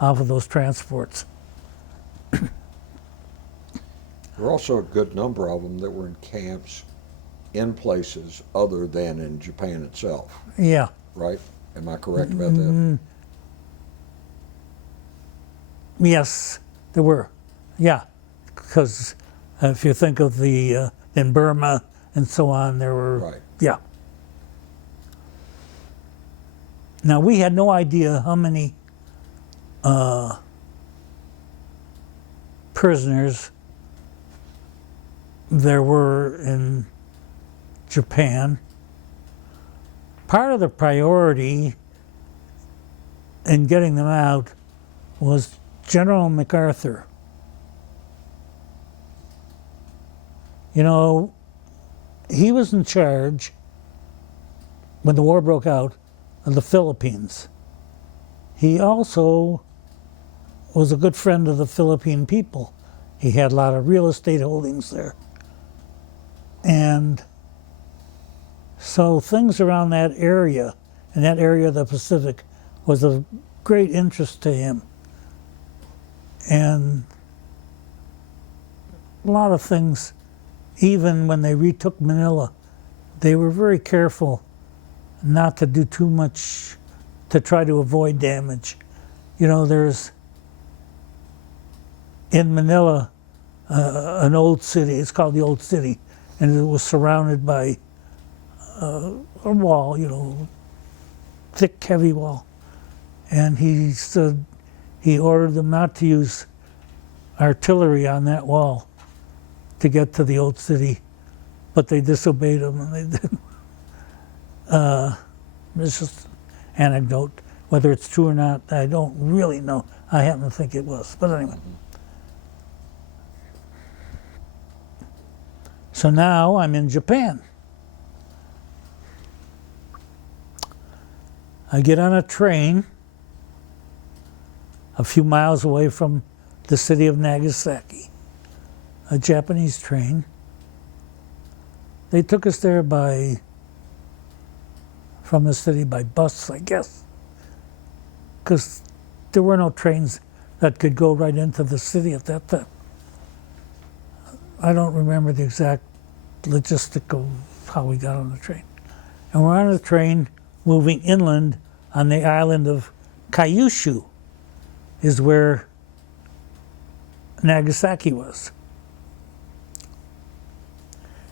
off of those transports. There were also a good number of them that were in camps in places other than in Japan itself, Yeah. right? Am I correct about that? Yes, there were. Yeah, because if you think of the in Burma and so on, there were. Right. Yeah. Now we had no idea how many prisoners there were in Japan. Part of the priority in getting them out was General MacArthur. You know, he was in charge when the war broke out of the Philippines. He also was a good friend of the Philippine people. He had a lot of real estate holdings there. And so things around that area, in that area of the Pacific, was of great interest to him. And a lot of things, even when they retook Manila, they were very careful not to do too much to try to avoid damage. You know, there's in Manila an old city, it's called the Old City, and it was surrounded by a wall, you know, thick, heavy wall. And he said he ordered them not to use artillery on that wall to get to the Old City, but they disobeyed him, and they did. It's just an anecdote. Whether it's true or not, I don't really know. I happen to think it was, but anyway. So now I'm in Japan. I get on a train a few miles away from the city of Nagasaki, a Japanese train. They took us there from the city by bus, I guess, because there were no trains that could go right into the city at that time. I don't remember the exact logistic of how we got on the train. And we're on a train moving inland on the island of Kyushu, is where Nagasaki was.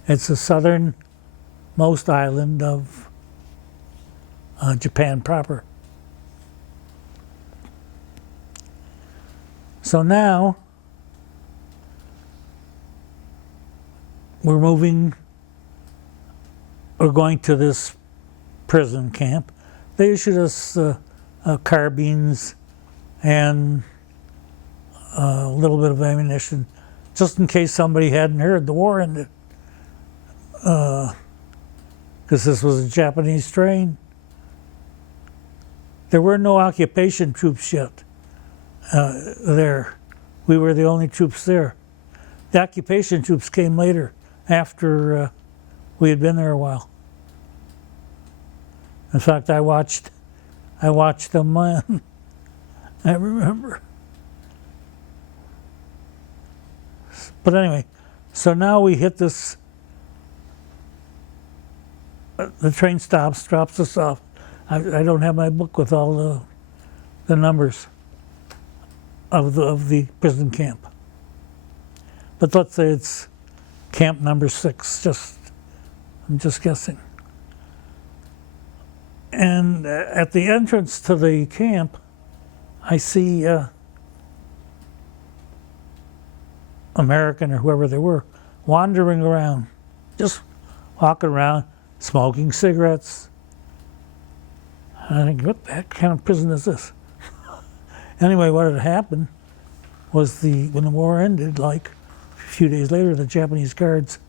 It's the southernmost island of Japan proper. So now we're going to this prison camp. They issued us carbines and a little bit of ammunition, just in case somebody hadn't heard the war ended. Because this was a Japanese train. There were no occupation troops yet there. We were the only troops there. The occupation troops came later, after we had been there a while. In fact, I watched them land. I remember. But anyway, so now we hit this. The train stops, drops us off. I don't have my book with all the numbers of the prison camp. But let's say it's camp number 6. I'm just guessing. And at the entrance to the camp, I see American or whoever they were wandering around, just walking around, smoking cigarettes. And I think, what the heck kind of prison is this? Anyway, what had happened was when the war ended, like a few days later, the Japanese guards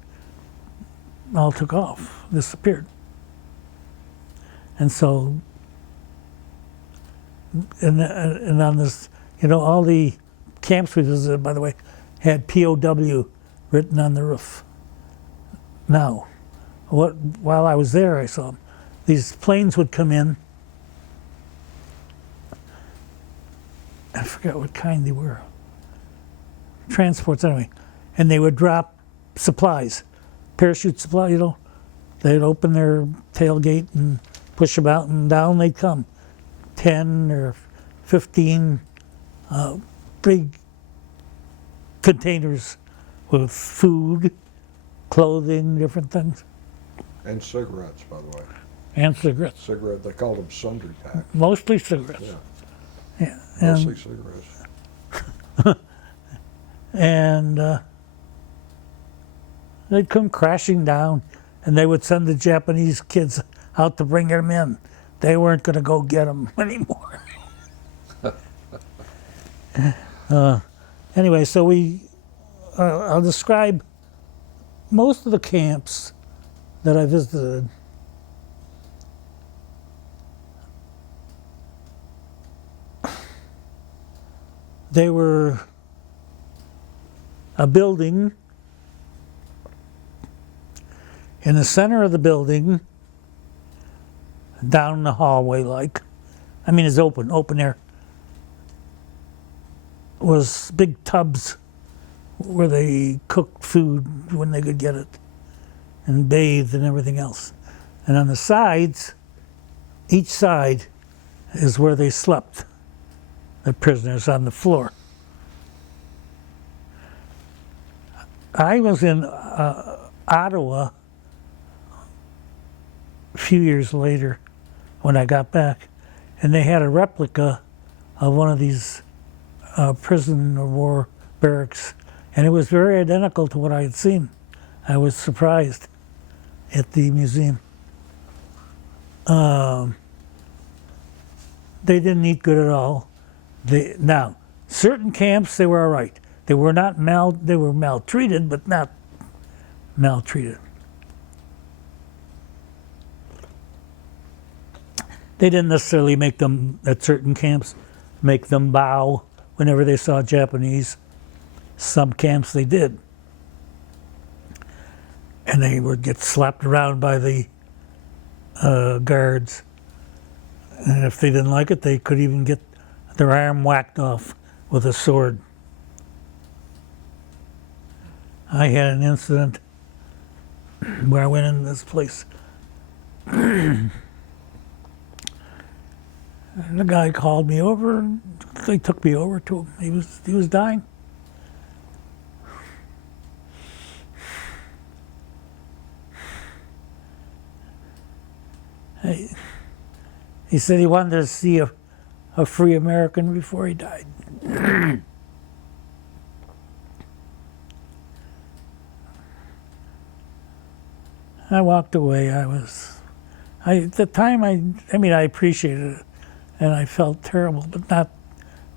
all took off, disappeared. And so, and on this, you know, all the camps we visited, by the way, had POW written on the roof. Now, while I was there, I saw them. these planes would come in. I forgot what kind they were. Transports anyway. And they would drop supplies, parachute supply, you know. They'd open their tailgate and push them out, and down they'd come. 10 or 15 big containers with food, clothing, different things. And cigarettes, by the way. And cigarettes. Cigarette, they called them sundry pack. Mostly cigarettes. Yeah, Yeah. mostly cigarettes. And they'd come crashing down, and they would send the Japanese kids out to bring them in. They weren't going to go get them anymore. Anyway, so I'll describe most of the camps that I visited. They were a building. In the center of the building, down the hallway it's open air, was big tubs where they cooked food when they could get it and bathed and everything else. And on the sides, each side is where they slept, the prisoners on the floor. I was in Ottawa a few years later when I got back, and they had a replica of one of these prison or war barracks, and it was very identical to what I had seen. I was surprised at the museum. They didn't eat good at all. Now, certain camps, they were all right. They were not they were maltreated, but not maltreated. They didn't necessarily make them, at certain camps, make them bow whenever they saw Japanese. Some camps they did. And they would get slapped around by the guards. And if they didn't like it, they could even get their arm whacked off with a sword. I had an incident where I went in this place. And the guy called me over, and they took me over to him. He was dying. He said he wanted to see a free American before he died. I walked away. At the time, I appreciated it, and I felt terrible, but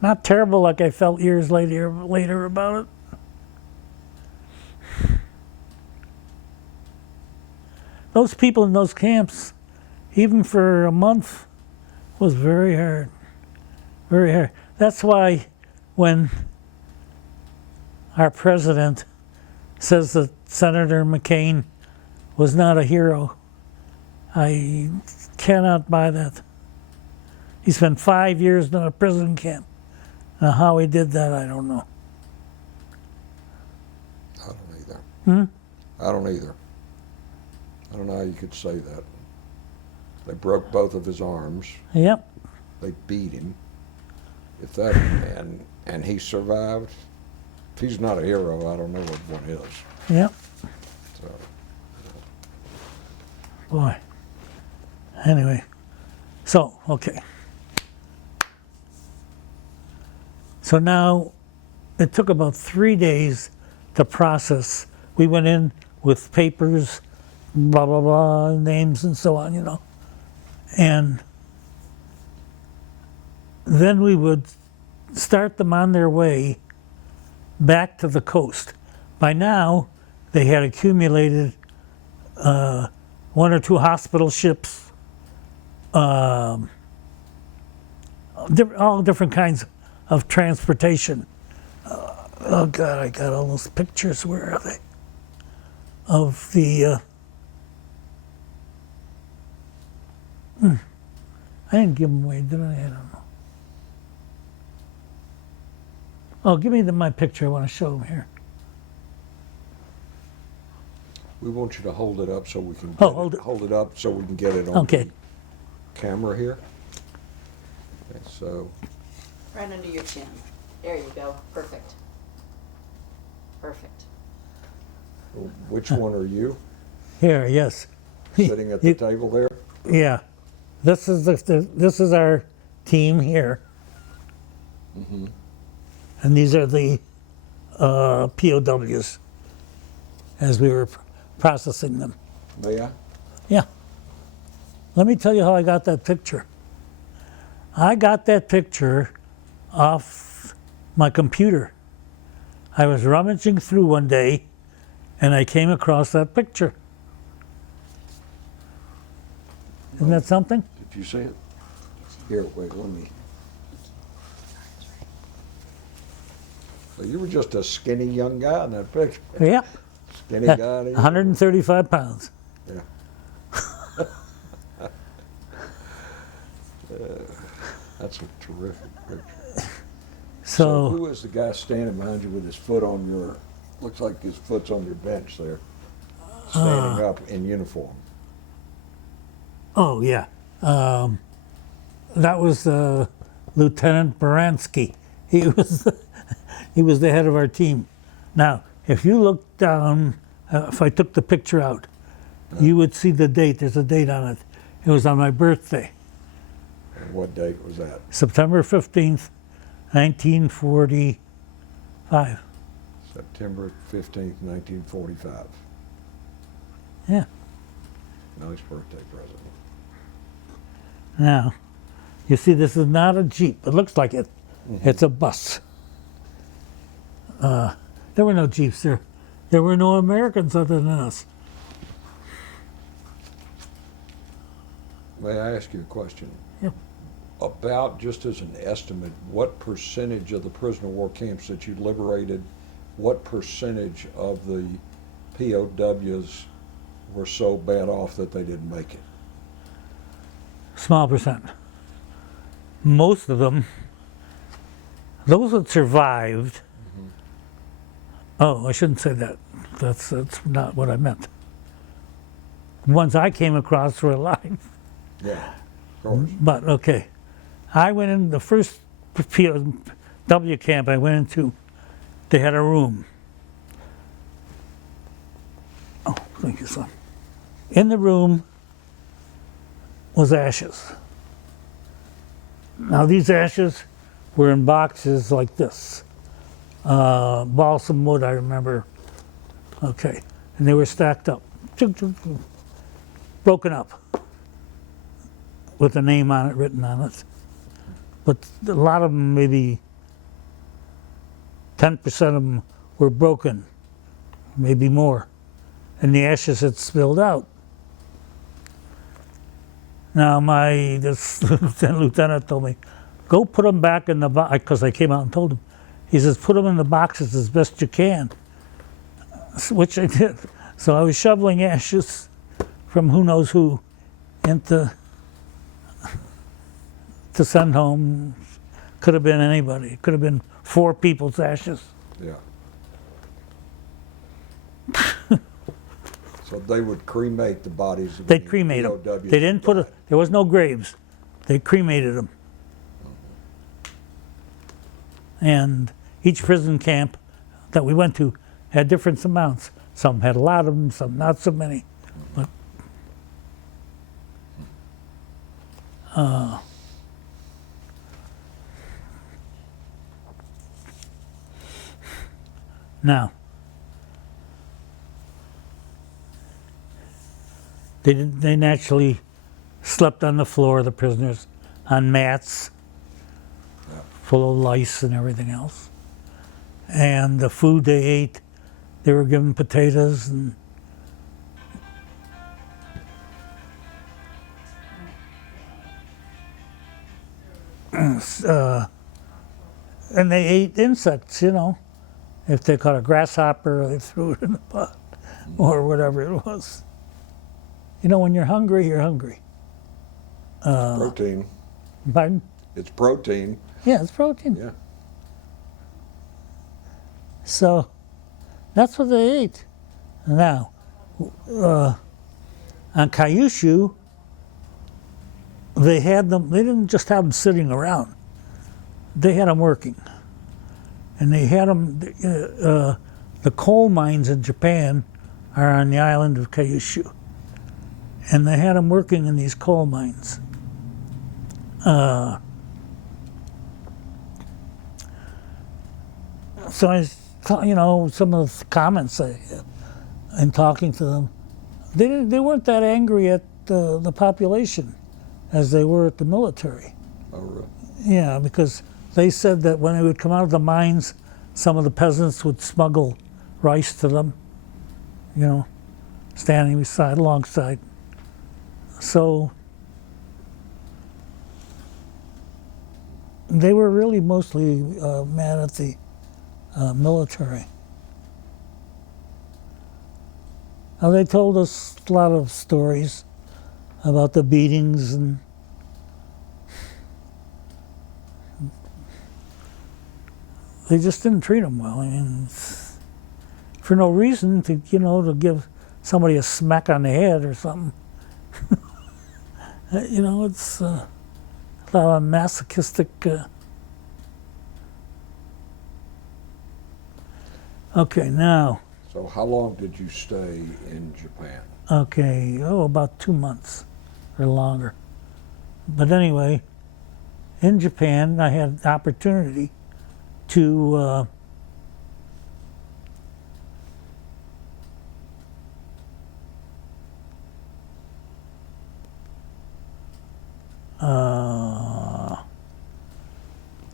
not terrible like I felt years later about it. Those people in those camps, even for a month, was very hard. Very hard. That's why when our president says that Senator McCain was not a hero, I cannot buy that. He spent 5 years in a prison camp. Now, how he did that, I don't know. I don't either. Hmm? I don't either. I don't know how you could say that. They broke both of his arms. Yep. They beat him. If that and he survived, if he's not a hero, I don't know what one is. Yep. So, Boy. Anyway. So, okay. So now, it took about 3 days to process. We went in with papers, blah, blah, blah, names and so on, And then we would start them on their way back to the coast. By now, they had accumulated 1 or 2 hospital ships, all different kinds of transportation. Oh God, I got all those pictures. Where are they? Of the I didn't give them away, did I? I don't know. Oh, give me my picture. I want to show them here. We want you to hold it up so we can Oh, get hold it. hold it up so we can get it on Okay. the camera here. Okay, so Right under your chin. There you go. Perfect. Perfect. which one are you? Here, yes. Sitting at the You- table there? Yeah. This is this is our team here. And these are the POWs as we were processing them. May I? Yeah. Let me tell you how I got that picture. I got that picture off my computer. I was rummaging through one day and I came across that picture. Isn't that something? Did you see it? Here, wait, let me. So you were just a skinny young guy in that picture. Yeah. Skinny guy. 135 pounds. Yeah. That's a terrific picture. So who is the guy standing behind you with his foot on your, looks like his foot's on your bench there, standing up in uniform? Oh, yeah. That was Lieutenant Baranski. He was, he was the head of our team. Now, if you look down, if I took the picture out, you would see the date. There's a date on it. It was on my birthday, And what date was that? September 15th, 1945. September 15th, 1945. Yeah. Nice birthday present. Now, you see, this is not a Jeep. It looks like it. It's a bus. There were no Jeeps there. There were no Americans other than us. May I ask you a question? Yeah. About, just as an estimate, what percentage of the prisoner of war camps that you liberated, what percentage of the POWs were so bad off that they didn't make it? Small percent. Most of them, those that survived, oh, I shouldn't say that. That's not what I meant. The ones I came across were alive. Yeah, of course. But okay, I went in the first POW camp I went into. They had a room. Oh, thank you, son. In the room was ashes. Now these ashes were in boxes like this. Balsam wood, I remember. Okay, and they were stacked up, broken up, with a name on it, written on it. But a lot of them, maybe 10% of them were broken, maybe more. And the ashes had spilled out. Now this lieutenant told me, go put them back in the box, because I came out and told him. He says, put them in the boxes as best you can, which I did. So I was shoveling ashes from who knows who into to send home. Could have been anybody. Could have been 4 people's ashes. Yeah. So they would cremate the bodies of They'd the cremate them. POWs. They didn't put died. there was no graves. They cremated them. And each prison camp that we went to had different amounts. Some had a lot of them, some not so many. But now, they naturally slept on the floor, the prisoners, on mats full of lice and everything else. And the food they ate, they were given potatoes and and they ate insects, you know. If they caught a grasshopper, they threw it in the pot or whatever it was. You know, when you're hungry, you're hungry. Protein. Pardon? It's protein. Yeah, it's protein. Yeah. So that's what they ate. Now, on Kyushu, they didn't just have them sitting around. They had them working. And they had them, the coal mines in Japan are on the island of Kyushu. And they had them working in these coal mines. So I thought, some of the comments I had in talking to them, they weren't that angry at the population as they were at the military. Oh, really? Yeah, because they said that when they would come out of the mines, some of the peasants would smuggle rice to them, standing alongside. So they were really mostly mad at the military. Now, they told us a lot of stories about the beatings, and they just didn't treat them well. I mean, for no reason to give somebody a smack on the head or something. It's a lot of masochistic. Okay, now. So how long did you stay in Japan? Okay, about 2 months or longer. But anyway, in Japan, I had the opportunity to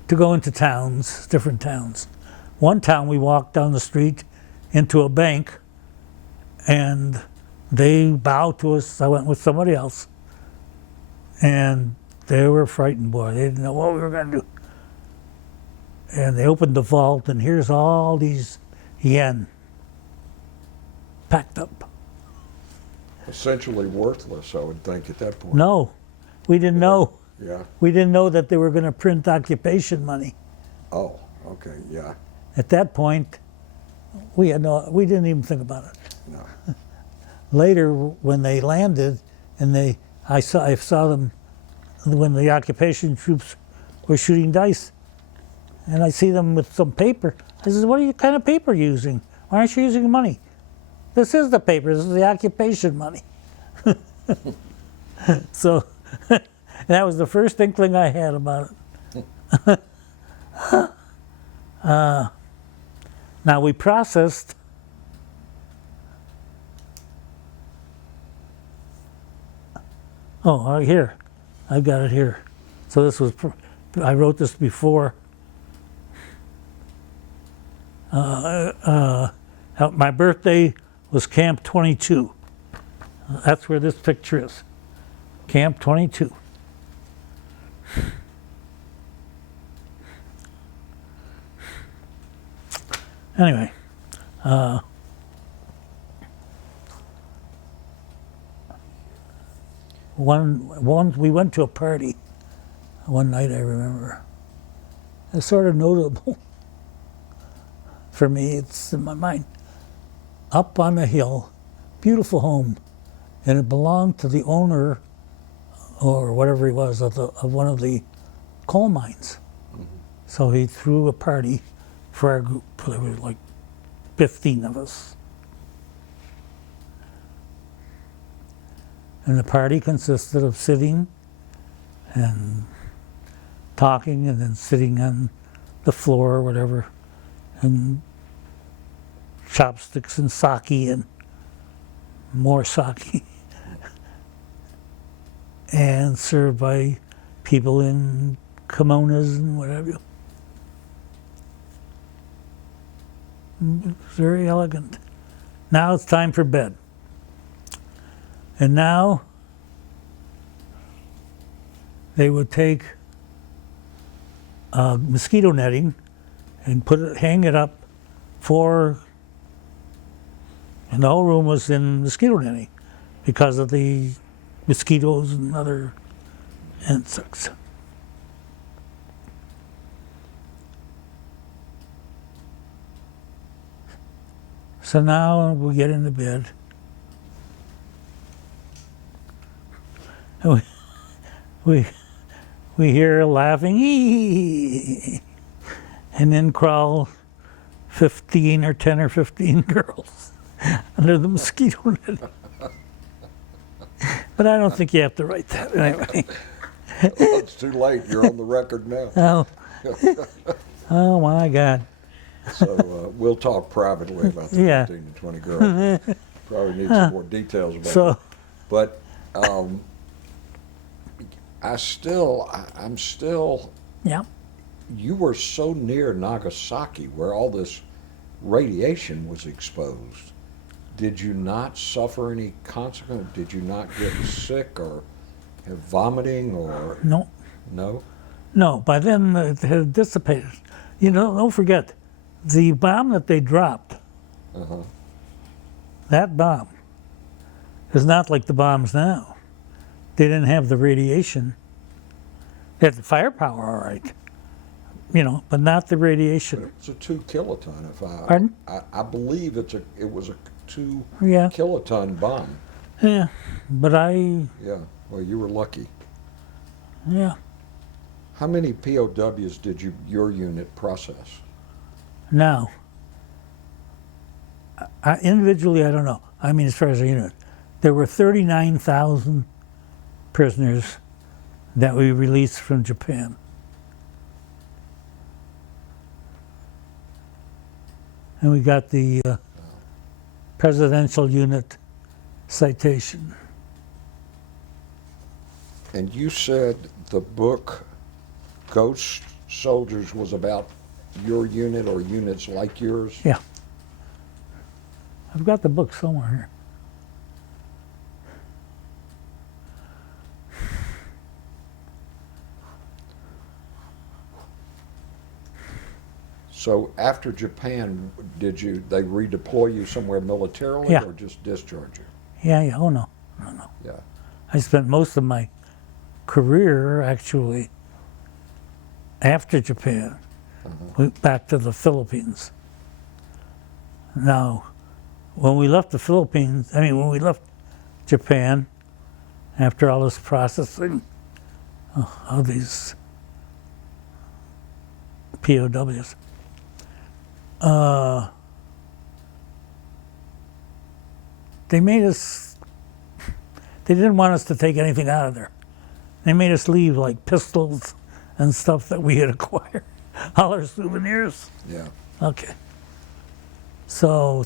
go into towns, different towns. One town, we walked down the street into a bank, and they bowed to us. I went with somebody else, and they were frightened, boy. They didn't know what we were going to do. And they opened the vault, and here's all these yen packed up. Essentially worthless, I would think, at that point. No, we didn't know. Yeah. We didn't know that they were going to print occupation money. Oh, okay, yeah. At that point, we didn't even think about it. No. Later, when they landed, and I saw them when the occupation troops were shooting dice, and I see them with some paper. I said, "What kind of paper are you using? Why aren't you using money? This is the paper. This is the occupation money." So that was the first inkling I had about it. Now we processed here. I've got it here. So this was, I wrote this before. My birthday was Camp 22. That's where this picture is. Camp 22. Anyway, we went to a party one night, I remember. It's sort of notable for me. It's in my mind. Up on the hill, beautiful home, and it belonged to the owner, or whatever he was, of one of the coal mines. Mm-hmm. So he threw a party for our group. There were like 15 of us. And the party consisted of sitting and talking, and then sitting on the floor or whatever, and chopsticks and sake and more sake, and served by people in kimonos and whatever. Very elegant. Now it's time for bed. And now they would take mosquito netting and hang it up and the whole room was in mosquito netting because of the mosquitoes and other insects. So now we get into bed. And we hear laughing, "Ee!" And then crawl 15 or 10 or 15 girls under the mosquito net. But I don't think you have to write that anyway. Well, it's too late. You're on the record now. Oh, oh my God. So we'll talk privately about the Yeah. 15 to 20 girls. Probably need some more details about So, that. But I'm still, yeah. you were so near Nagasaki where all this radiation was exposed. Did you not suffer any consequence? Did you not get sick or have vomiting or No, no? no. By then it had dissipated. You know, don't forget, the bomb that they dropped, Uh-huh. that bomb, is not like the bombs now. They didn't have the radiation. They had the firepower, all right, you know, but not the radiation. It's a 2 kiloton. Pardon? I believe it was a 2 Yeah, kiloton bomb. yeah. But Yeah. Well, you were lucky. yeah. How many POWs did your unit process? Now, individually, I don't know. I mean, as far as a unit, there were 39,000 prisoners that we released from Japan. And we got the presidential unit citation. And you said the book Ghost Soldiers was about your unit or units like yours? Yeah. I've got the book somewhere here. So after Japan, they redeploy you somewhere militarily Yeah. or just discharge you? Yeah, yeah. Oh, no. No, no. Yeah. I spent most of my career actually after Japan, went back to the Philippines. Now, when we left the Philippines, when we left Japan, after all this processing of these POWs, they didn't want us to take anything out of there. They made us leave like pistols and stuff that we had acquired, all our souvenirs. Yeah. Okay. So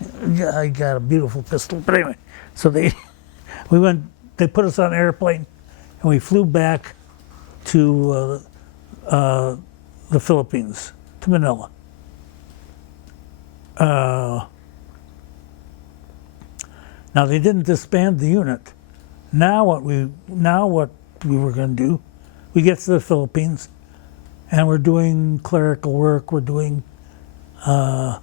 I got a beautiful pistol. But anyway, so they put us on an airplane and we flew back to the Philippines, to Manila. Now they didn't disband the unit. Now what we were going to do, we get to the Philippines, and we're doing clerical work. We're doing, like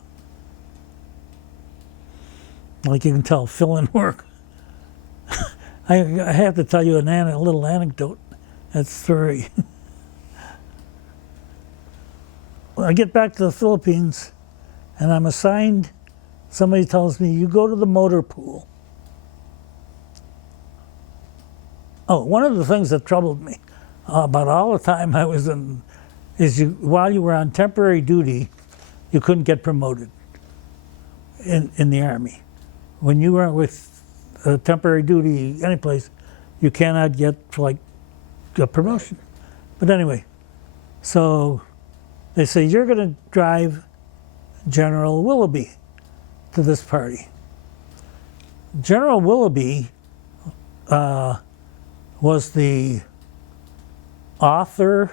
you can tell, fill-in work. I have to tell you a little anecdote. That's very. I get back to the Philippines, and I'm assigned. Somebody tells me, "You go to the motor pool." Oh, one of the things that troubled me about all the time I was in is while you were on temporary duty, you couldn't get promoted in the Army. When you were with temporary duty anyplace, you cannot get like a promotion. But anyway, so they say, "You're going to drive General Willoughby to this party." General Willoughby was the author,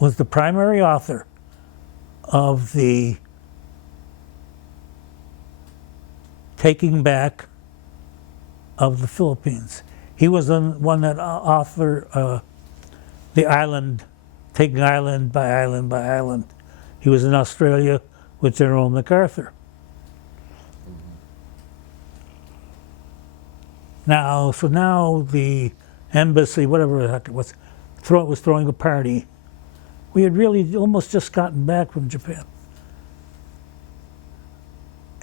was the primary author of the taking back of the Philippines. He was the one that authored the island, taking island by island by island. He was in Australia with General MacArthur. Now the embassy, whatever the heck it was, was throwing a party. We had really almost just gotten back from Japan.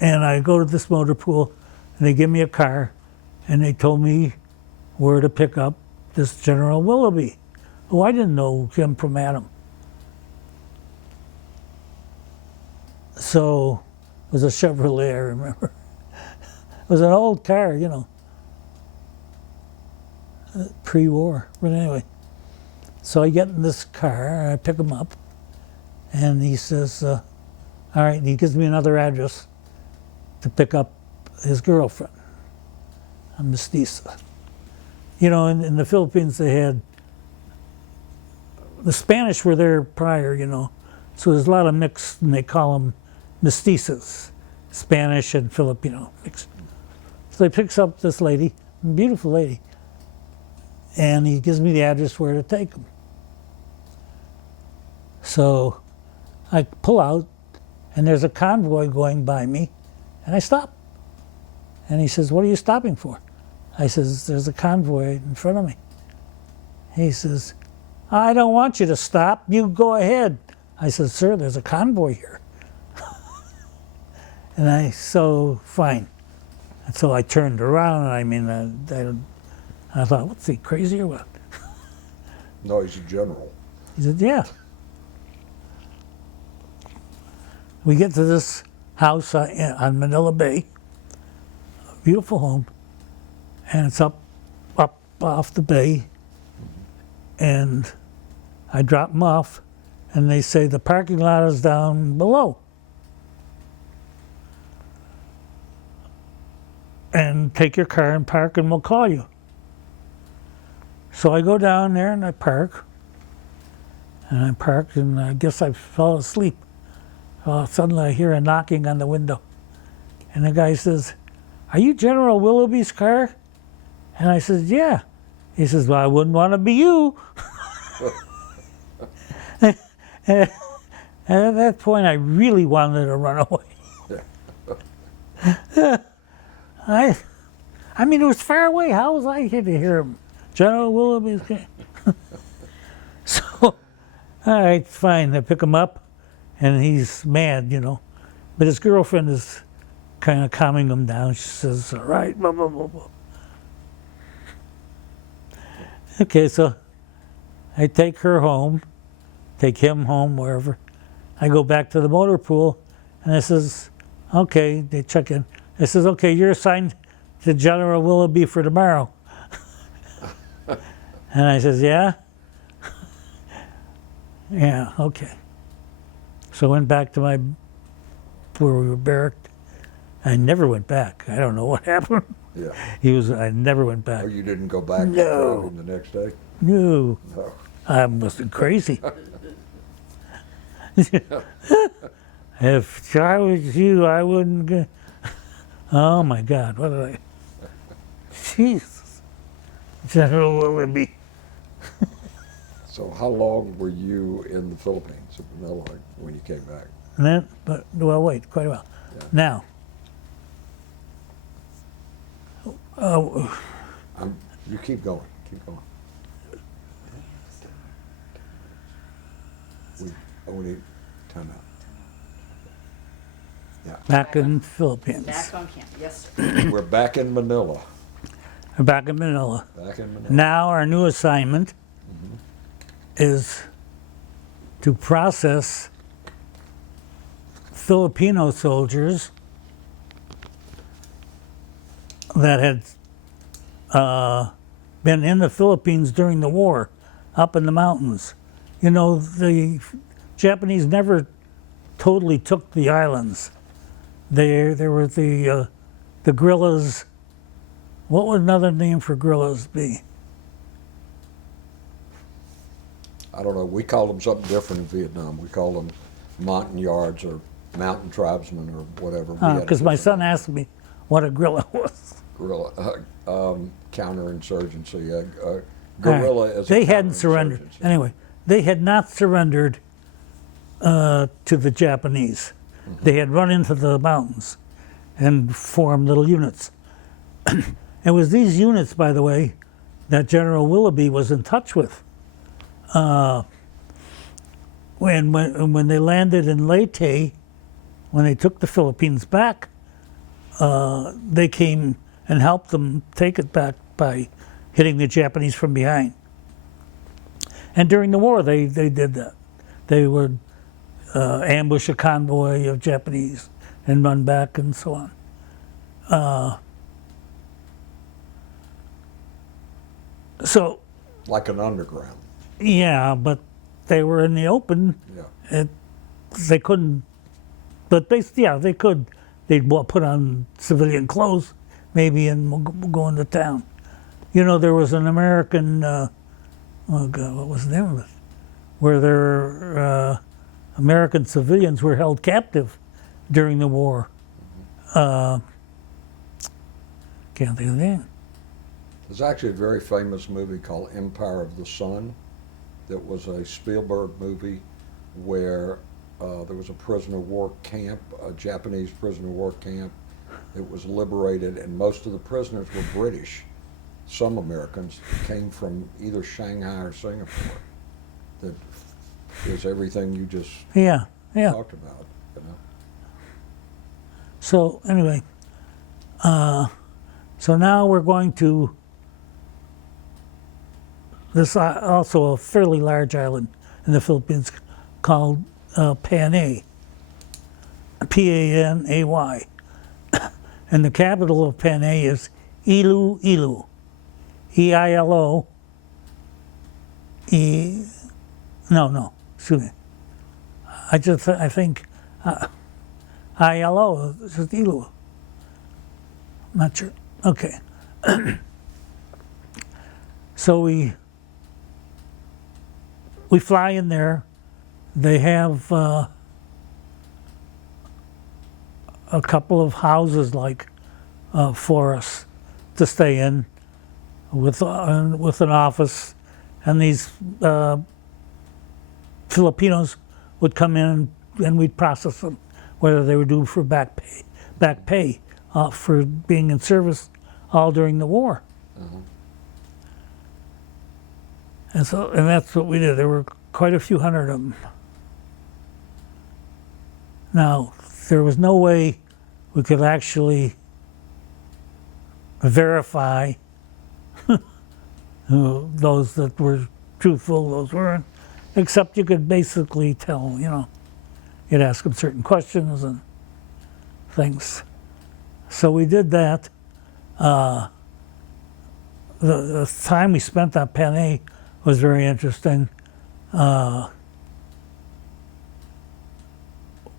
And I go to this motor pool, and they give me a car, and they told me where to pick up this General Willoughby, who I didn't know him from Adam. So it was a Chevrolet, I remember. It was an old car, you know, pre-war. But anyway, so I get in this car, and I pick him up, and he says, all right, and he gives me another address to pick up his girlfriend, a mestiza. You know, in the Philippines, they had, the Spanish were there prior, you know, so there's a lot of mixed, and they call them mestizas, Spanish and Filipino mixed. So he picks up this lady, a beautiful lady, and he gives me the address where to take him. So I pull out, and there's a convoy going by me, and I stop. And he says, what are you stopping for? I says, there's a convoy in front of me. He says, I don't want you to stop, you go ahead. I said, sir, there's a convoy here. And so, fine. And so I turned around, and I mean, I thought, what's he, crazy or what? No, he's a general. He said, yeah. We get to this house on Manila Bay, a beautiful home, and it's up off the bay, and I drop them off, and they say the parking lot is down below. And take your car and park, and we'll call you. So I go down there and I park, and I guess I fell asleep. Suddenly I hear a knocking on the window, and the guy says, are you General Willoughby's car? And I said, yeah. He says, well, I wouldn't want to be you. And at that point, I really wanted to run away. I mean, it was far away. How was I here to hear him? General Willoughby's car. So, all right, fine. I pick him up, and he's mad, you know. But his girlfriend is kind of calming him down. She says, all right, blah, blah, blah, blah. Okay, so I take her home, take him home, wherever. I go back to the motor pool, and I says, okay, they check in. I says, okay, you're assigned to General Willoughby for tomorrow. And I says, yeah? Yeah, okay. So I went back to where we were barracked. I never went back. I don't know what happened. Yeah. I never went back. Oh, you didn't go back No. the next day? No. No. I must have been crazy. If I was you, I wouldn't go. Oh my God, what did I? Jesus. General Willoughby. So how long were you in the Philippines, in Manila, when you came back? And then, well, wait, quite a while. Yeah. Now, You keep going, keep going. We need time out. Yeah. back in the Philippines. Back on camp, yes, sir. We're back in Manila. We're back in Manila. Back in Manila. Now our new assignment is to process Filipino soldiers that had been in the Philippines during the war, up in the mountains. You know, the Japanese never totally took the islands. There were the guerrillas. What would another name for guerrillas be? I don't know. We call them something different in Vietnam. We call them montagnards or mountain tribesmen or whatever. Because my son asked me what a guerrilla was. Guerrilla, counterinsurgency. Guerrilla is. They hadn't surrendered. counterinsurgency. Anyway, they had not surrendered to the Japanese. They had run into the mountains and formed little units. It was these units, by the way, that General Willoughby was in touch with. When they landed in Leyte, when they took the Philippines back, they came and helped them take it back by hitting the Japanese from behind. And during the war, they did that. They would ambush a convoy of Japanese and run back and so on. So, Like an underground. yeah, but they were in the open. Yeah. They couldn't, but they could. They'd put on civilian clothes, maybe, and go into town. You know, there was an American, oh God, what was the name of it? Where their American civilians were held captive during the war. Can't think of the name. There's actually a very famous movie called Empire of the Sun that was a Spielberg movie where there was a prisoner of war camp, a Japanese prisoner of war camp. It was liberated, and most of the prisoners were British. Some Americans came from either Shanghai or Singapore. That is everything you just Yeah. talked about. You know? So anyway, so now we're going to this also a fairly large island in the Philippines called Panay, Panay, and the capital of Panay is Iloilo, E-I-L-O. Excuse me. I think I-L-O is just Iloilo. Not sure. Okay. So we fly in there. They have a couple of houses for us to stay in, with an office, and these Filipinos would come in and we'd process them, whether they were due for back pay for being in service all during the war. Mm-hmm. And that's what we did. There were quite a few hundred of them. Now, there was no way we could actually verify those that were truthful, those weren't, except you could basically tell, you'd ask them certain questions and things. So we did that. The time we spent on Panay was very interesting.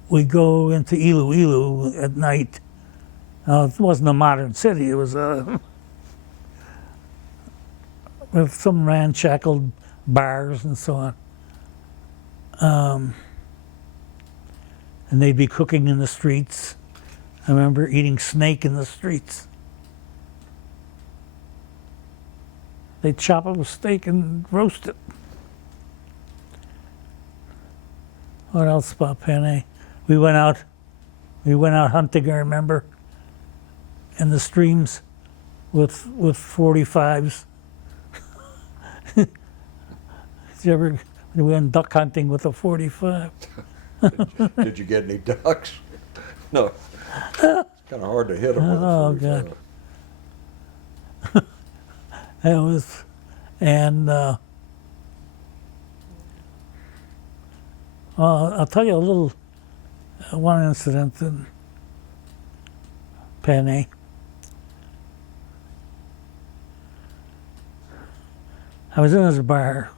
We go into Iloilo at night. It wasn't a modern city. It was with some ramshackle bars and so on. And they'd be cooking in the streets. I remember eating snake in the streets. They'd chop up a steak and roast it. What else about Panay? We went out hunting, I remember, in the streams with 45s. Did you ever, we went duck hunting with a 45. Did you get any ducks? No. It's kind of hard to hit them with a 45. God. It was, and I'll tell you a little, one incident in Panay. I was in this bar,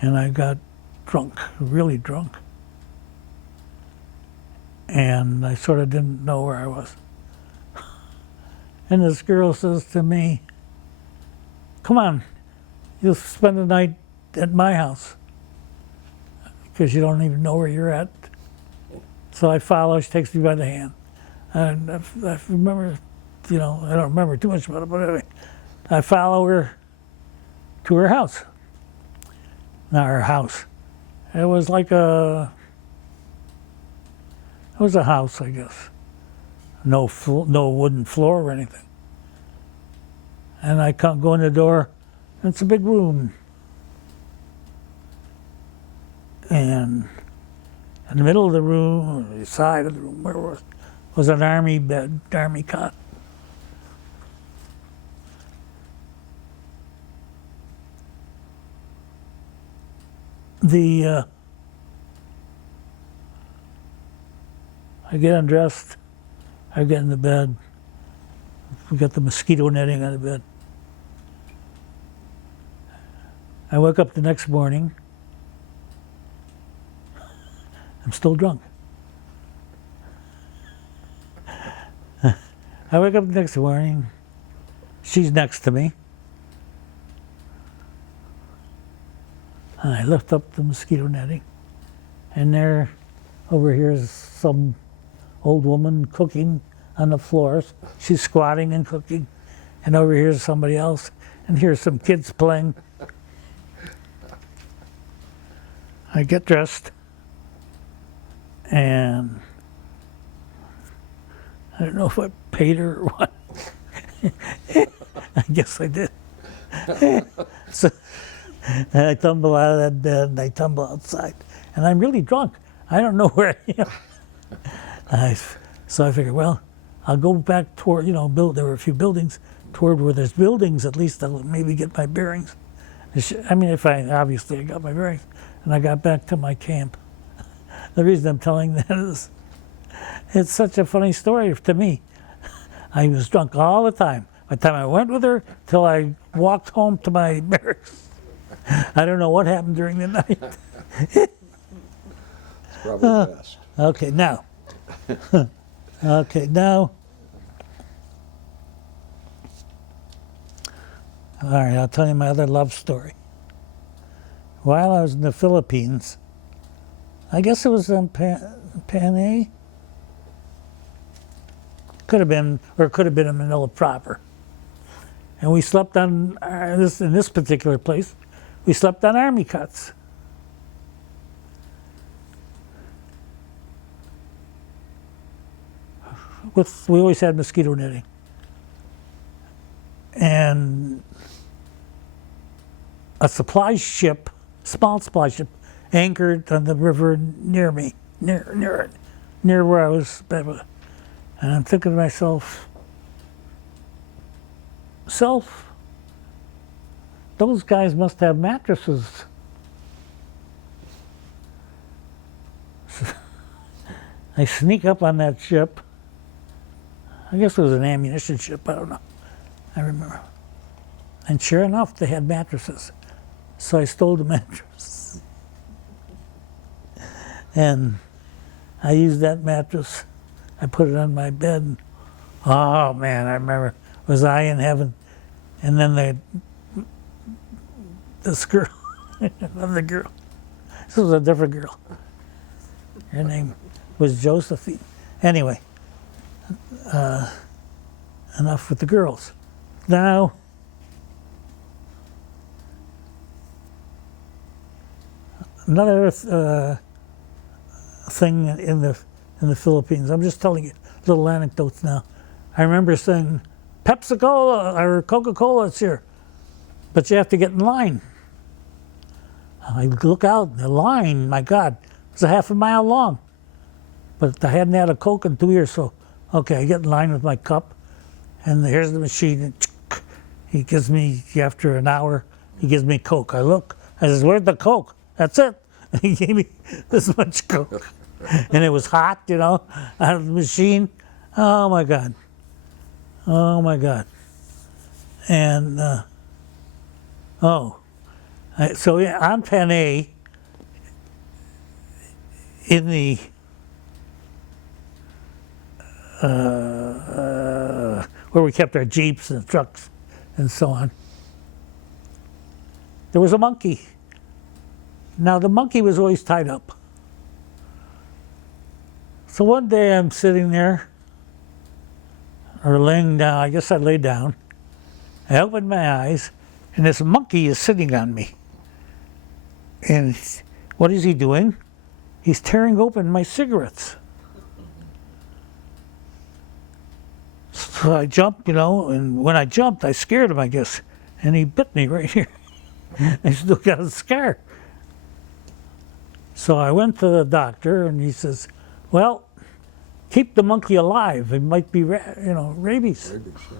and I got drunk, really drunk. And I sort of didn't know where I was. And this girl says to me, "Come on, you'll spend the night at my house," because you don't even know where you're at. So I follow, she takes me by the hand. And I remember, I don't remember too much about it, but anyway, I follow her to her house. Not her house. It was like it was a house, I guess. No wooden floor or anything. And I go in the door, and it's a big room. And in the middle of the room, or the side of the room, where was an army bed, army cot. I get undressed, I get in the bed, we got the mosquito netting on the bed. I wake up the next morning, I'm still drunk. I wake up the next morning, she's next to me. And I lift up the mosquito netting, and there, over here is some old woman cooking on the floors. She's squatting and cooking, and over here is somebody else, and here's some kids playing. I get dressed, and I don't know if I paid her or what. I guess I did. So I tumble out of that bed, and I tumble outside, and I'm really drunk. I don't know where I am. So I figured, well, I'll go back toward, there were a few buildings, toward where there's buildings, at least I'll maybe get my bearings. Obviously I got my bearings, and I got back to my camp. The reason I'm telling that is, it's such a funny story to me. I was drunk all the time. By the time I went with her, till I walked home to my barracks. I don't know what happened during the night. It's probably best. Okay, now. All right, I'll tell you my other love story. While I was in the Philippines, I guess it was in Panay. Could have been, or it could have been in Manila proper. And we slept on in this particular place. We slept on army cots. We always had mosquito netting. And a supply ship, small supply ship, anchored on the river near me, near where I was. And I'm thinking to myself, those guys must have mattresses. I sneak up on that ship. I guess it was an ammunition ship, I don't know. I remember. And sure enough, they had mattresses. So I stole the mattress. And I used that mattress. I put it on my bed. Oh man, I remember, was I in heaven? And then this girl, another girl. This was a different girl. Her name was Josephine. Anyway, enough with the girls. Now, another thing in the Philippines. I'm just telling you little anecdotes now. I remember saying, Pepsi-Cola or Coca-Cola, it's here, but you have to get in line. I look out, the line, my God, it's a half a mile long. But I hadn't had a Coke in 2 years, so okay, I get in line with my cup, and here's the machine. And he gives me, after an hour, he gives me Coke. I look, I says, where's the Coke? That's it. And he gave me this much Coke. And it was hot, out of the machine. Oh my God. Oh my God. And, so on Panay, in the, where we kept our Jeeps and trucks and so on, there was a monkey. Now the monkey was always tied up. So one day I'm sitting there, or laying down, I guess I lay down. I opened my eyes, and this monkey is sitting on me. And what is he doing? He's tearing open my cigarettes. So I jumped, and when I jumped, I scared him, I guess. And he bit me right here. I still got a scar. So I went to the doctor, and he says, well, keep the monkey alive. It might be, rabies. Rabies, yeah.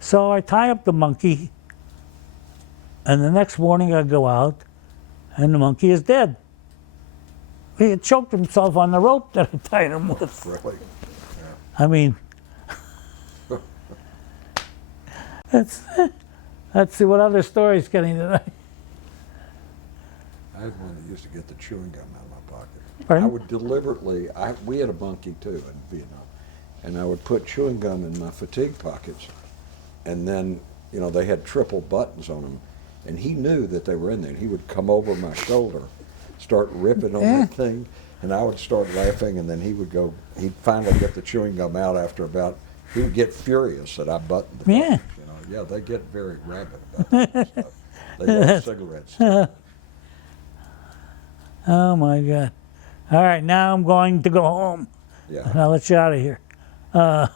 So I tie up the monkey, and the next morning I go out, and the monkey is dead. He had choked himself on the rope that I tied him with. Really? I mean, let's see what other stories getting tonight. I had one that used to get the chewing gum out of my pocket. Pardon? I would deliberately, we had a monkey too in Vietnam, and I would put chewing gum in my fatigue pockets, and then, they had triple buttons on them, and he knew that they were in there, and he would come over my shoulder, start ripping on that thing, and I would start laughing, and then he'd finally get the chewing gum out after he would get furious that I buttoned the buttons, Yeah, they get very rabid about that stuff. They love cigarettes too. Oh my God. All right, now I'm going to go home. Yeah. And I'll let you out of here. Now,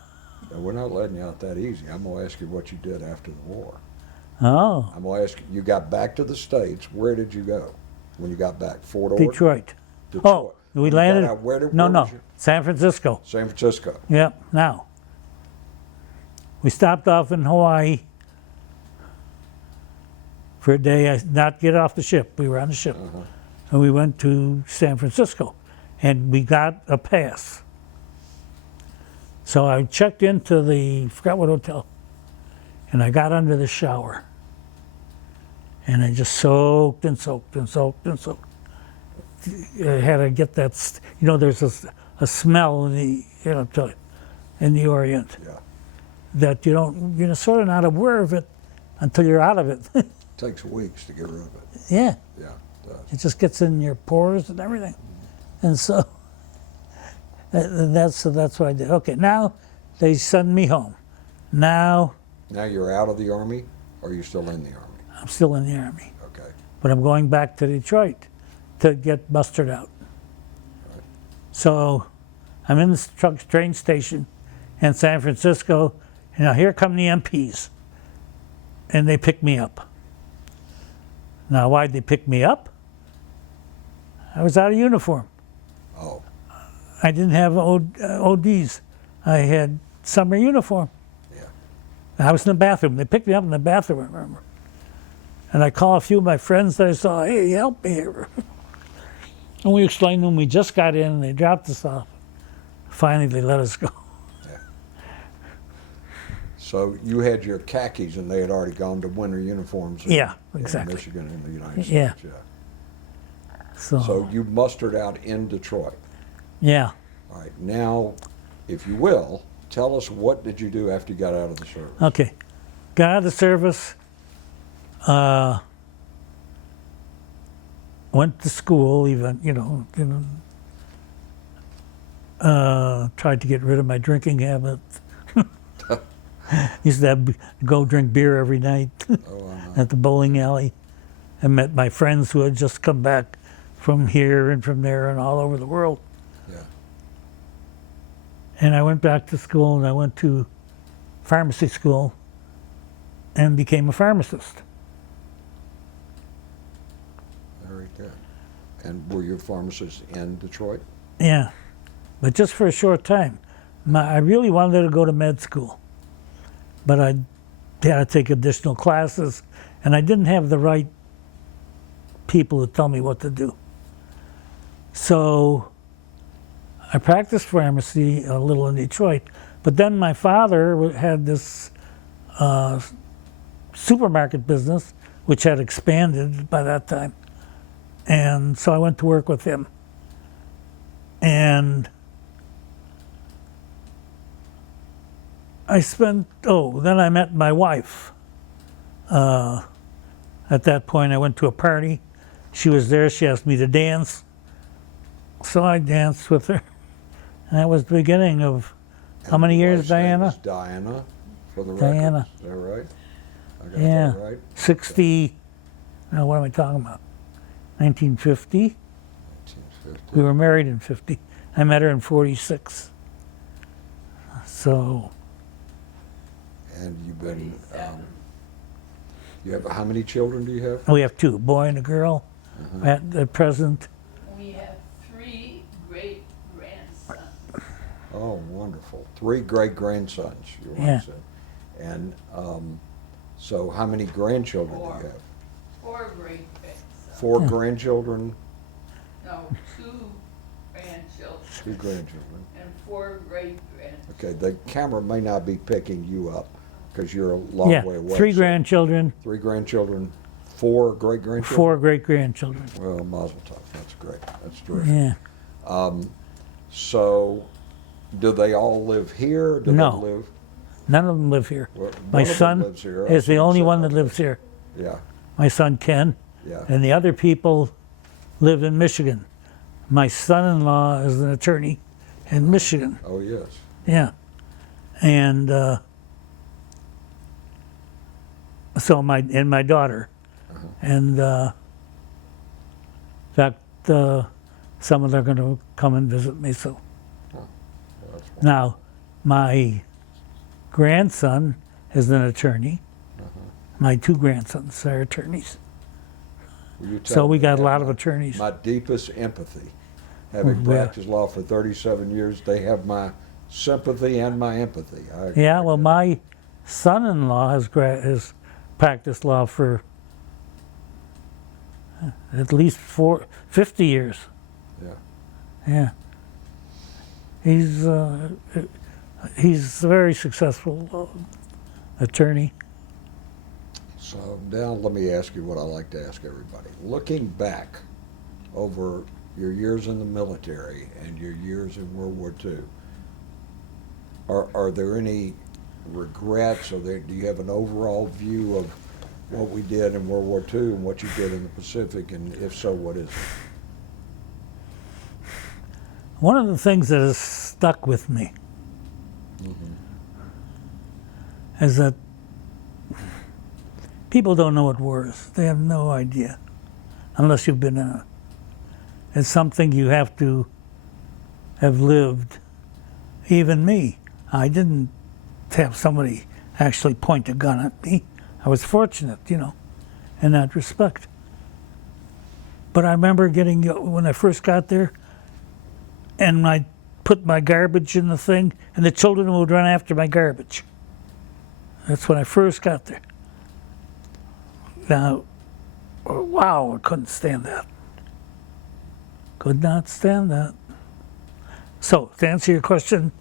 we're not letting you out that easy. I'm going to ask you what you did after the war. Oh, I'm going to ask you got back to the States. Where did you go when you got back? Fort Ord? Detroit. Oh, we When you landed. got out, where No, was you? San Francisco. San Francisco. Yep, now. We stopped off in Hawaii for a day. I did not get off the ship. We were on the ship. And we went to San Francisco. And we got a pass. So I checked into forgot what hotel. And I got under the shower. And I just soaked and soaked and soaked and soaked. I had to get that, there's a smell in the Orient. Yeah. That you're sort of not aware of it until you're out of it. It takes weeks to get rid of it. Yeah, Yeah, it does. it just gets in your pores and everything. And so that's what I did. Okay, now they send me home. Now Now you're out of the Army, or are you still in the Army? I'm still in the Army, Okay. but I'm going back to Detroit to get mustered out. Right. So I'm in the train station in San Francisco, and now here come the MPs, and they pick me up. Now, why'd they pick me up? I was out of uniform. Oh, I didn't have ODs. I had summer uniform. yeah. I was in the bathroom. They picked me up in the bathroom, I remember. And I called a few of my friends that I saw, hey, help me here. And we explained to them we just got in, and they dropped us off. Finally, they let us go. So you had your khakis, and they had already gone to winter uniforms. Yeah, in exactly. Michigan and the United States. Yeah. Yeah. So So you mustered out in Detroit. yeah. All right. Now, if you will, tell us what did you do after you got out of the service? Okay. Got out of the service. Went to school, even, tried to get rid of my drinking habit. Used to go drink beer every night Oh, I know. at the bowling alley. I met my friends who had just come back from here and from there and all over the world. Yeah. And I went back to school, and I went to pharmacy school and became a pharmacist. Very good. And were you a pharmacist in Detroit? Yeah, but just for a short time. I really wanted to go to med school, but I had to take additional classes, and I didn't have the right people to tell me what to do. So I practiced pharmacy a little in Detroit, but then my father had this supermarket business, which had expanded by that time. And so I went to work with him. And then I met my wife. At that point, I went to a party. She was there. She asked me to dance. So I danced with her. And that was the beginning of, how many your years, wife's name Diana? is Diana, for the Diana. record. Is that right? I got Yeah. that right? 60, now what am I talking about? 1950. 1950. We were married in 50. I met her in 46. So And you've been, you have, how many children do you have? we have 2, a boy and a girl at the present. We have 3 great-grandsons. Oh, wonderful. 3 great-grandsons, your wife Yeah. said. And so how many grandchildren do you 4. have? 4 great-grandsons. 4 grandchildren, No, 2 grandchildren 2 grandchildren. and 4 great-grandsons. Okay, the camera may not be picking you up because you're a long Yeah, way away. 3 so grandchildren, 3 grandchildren, 4 great-grandchildren? 4 great-grandchildren. Well, mazel tov, that's great, that's terrific. Yeah. So, do they all live here? Do No. they live? None of them live here. Well, My one of them son lives here. is the only Son one that lives here. Yeah, My son Ken, yeah. and the other people live in Michigan. My son-in-law is an attorney in Michigan. Oh, yes. Yeah, and so my daughter, and in fact, some of them are going to come and visit me. So Well, that's wonderful. now, my grandson is an attorney. My 2 grandsons are attorneys. Will you tell So we me got a I lot have of attorneys. My deepest empathy. Having Yeah. practiced law for 37 years, they have my sympathy and my empathy. Yeah, well, my son-in-law has practiced law for at least 50 years. Yeah. Yeah. He's a very successful attorney. So now let me ask you what I like to ask everybody. Looking back over your years in the military and your years in World War II, are there any regrets, or do you have an overall view of what we did in World War II and what you did in the Pacific, and if so, what is it? One of the things that has stuck with me is that people don't know what war is. They have no idea unless you've been in it. It's something you have to have lived. Even me, I didn't have somebody actually point a gun at me. I was fortunate, in that respect. But I remember when I first got there, and I put my garbage in the thing, and the children would run after my garbage. That's when I first got there. Now, wow, I couldn't stand that. Could not stand that. So, to answer your question,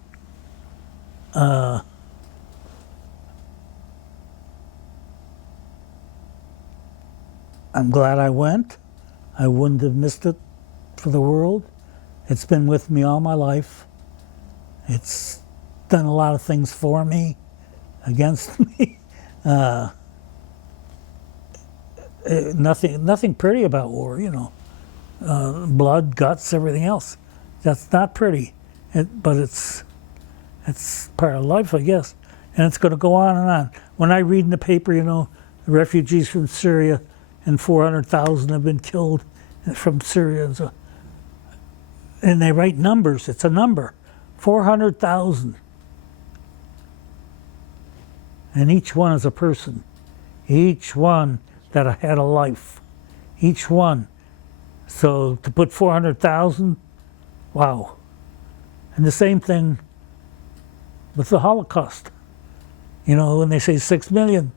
I'm glad I went. I wouldn't have missed it for the world. It's been with me all my life. It's done a lot of things for me, against me. Nothing pretty about war, blood, guts, everything else. That's not pretty, but it's part of life, I guess. And it's going to go on and on. When I read in the paper, the refugees from Syria, and 400,000 have been killed from Syria, and they write numbers. It's a number, 400,000, and each one is a person. Each one that had a life. Each one. So to put 400,000, wow. And the same thing with the Holocaust. When they say 6 million,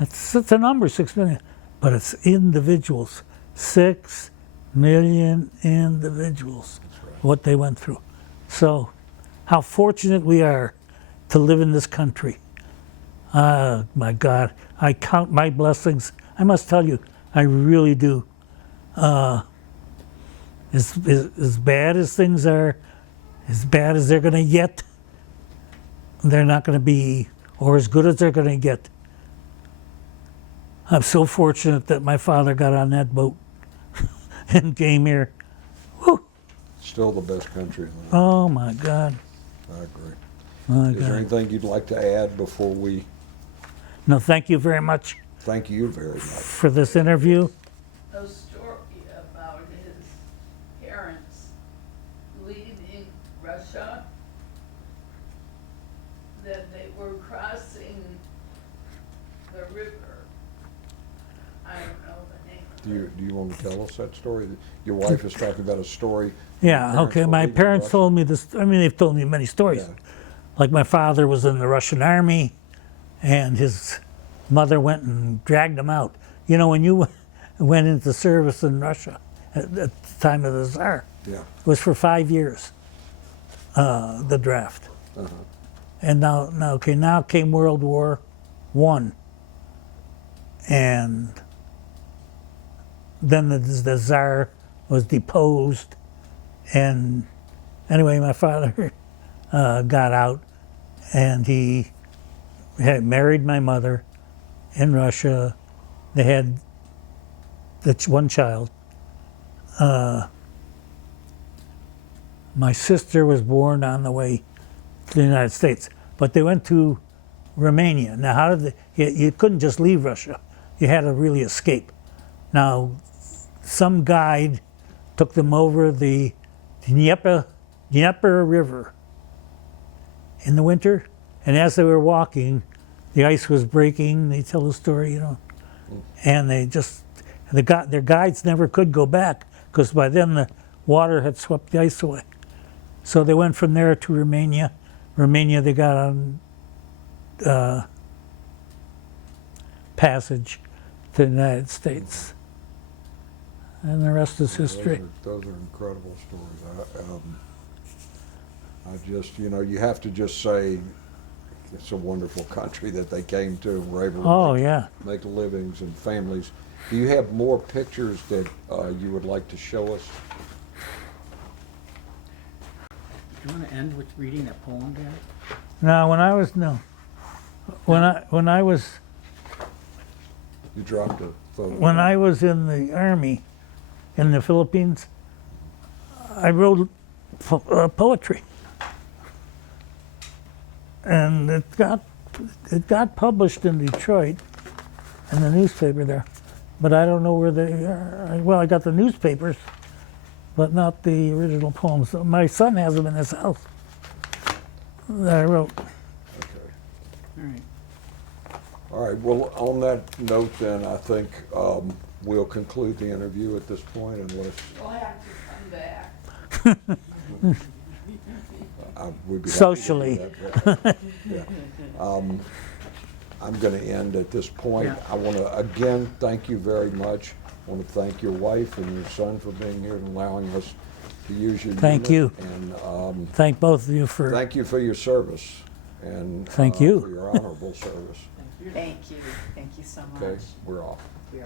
it's a number, 6 million. But it's individuals. 6 million individuals, what they went through. So how fortunate we are to live in this country. My God, I count my blessings. I must tell you, I really do. As bad as things are, as bad as they're going to get, they're not going to be, or as good as they're going to get. I'm so fortunate that my father got on that boat and came here. Whew. Still the best country in the world. Oh my God. I agree. My Is there God. anything you'd like to add before we No, thank you very much thank you very much? for this interview. A story about his parents leaving Russia Do you want to tell us that story? Your wife is talking about a story. Yeah, Parents okay. were My leaving parents Russia? told me this. I mean, they've told me many stories. Yeah. Like my father was in the Russian army, and his mother went and dragged him out. You know, when you went into service in Russia at the time of the Tsar, Yeah. it was for 5 years, the draft. Uh-huh. And now came World War I. And then the Tsar was deposed. And anyway, my father got out, and he had married my mother in Russia. They had one child. My sister was born on the way to the United States, but they went to Romania. Now, how did you couldn't just leave Russia. You had to really escape. Now, some guide took them over the Dnieper River in the winter, and as they were walking, the ice was breaking. They tell the story, you know, and their guides never could go back because by then the water had swept the ice away. So they went from there to Romania. Romania, they got on passage to the United States, and the rest is history. Those are incredible stories. I just, you know, you have to just say it's a wonderful country that they came to and were able to Oh yeah. make livings and families. Do you have more pictures that you would like to show us? Do you want to end with reading that poem, Dad? Now, when I was You dropped a photo. when I was in the army in the Philippines, I wrote poetry, and it got published in Detroit in the newspaper there, but I don't know where they are. Well, I got the newspapers, but not the original poems. My son has them in his house that I wrote. Okay. All right. All right, well, on that note then, I think we'll conclude the interview at this point unless We'll have to come back. we'd be happy to do Socially. that, yeah. I'm going to end at this point. Yeah. I want to, again, thank you very much. I want to thank your wife and your son for being here and allowing us to use your Thank unit. you. And Thank both of you for. thank you for your service and Thank you. for your honorable service. Thank you. Thank you so much. Okay, we're off.